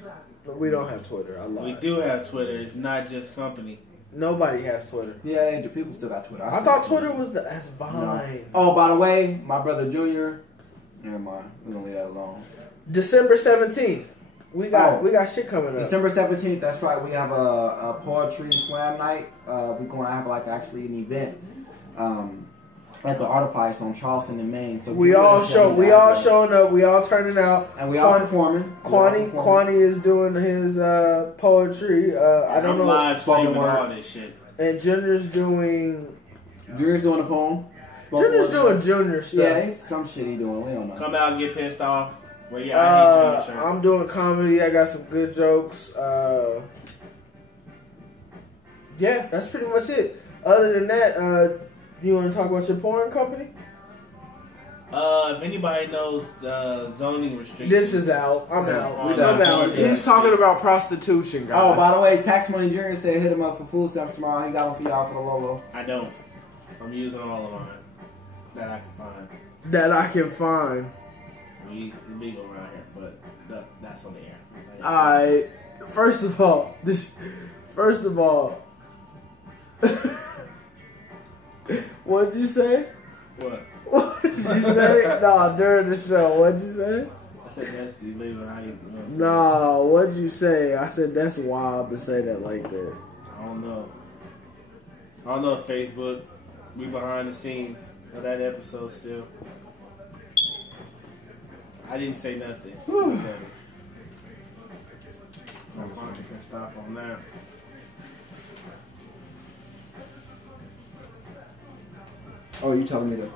We don't have Twitter. I lied. We do have Twitter. It's Not Just Company. Nobody has Twitter. Yeah, the people still got Twitter. I thought Twitter was that's Vine. No. Oh, by the way, my brother Junior. Never mind. We're gonna leave that alone. December 17th. We got shit coming up. December 17th. That's right. We have a poetry slam night. We're gonna have like actually an event. At the Artifice on Charleston and Maine. So we all showing up. We all turning out, and we all performing. Kwani is doing his poetry. I don't know. Live streaming all this shit. And Junior's doing a poem. Junior's doing Junior stuff. Yeah, it's some shit he doing. We don't know. Come out and get pissed off. Where you at? I'm doing comedy. I got some good jokes. Yeah, that's pretty much it. Other than that, you want to talk about your porn company? If anybody knows the zoning restrictions, this is out. I'm out. He's talking about prostitution, guys. Oh, by the way, Tax Money Jr. said hit him up for food stamps tomorrow. He got them for y'all for the logo. I don't. I'm using all of mine that I can find. We legal around here, but that's on the air. Alright. First of all, what'd you say? What? What did you say? Nah, during the show. What'd you say? I said that's illegal. Nah, what'd you say? I said that's wild to say that like that. I don't know if Facebook. We behind the scenes of that episode still. I didn't say nothing. I'm can stop on that. Oh, you telling me to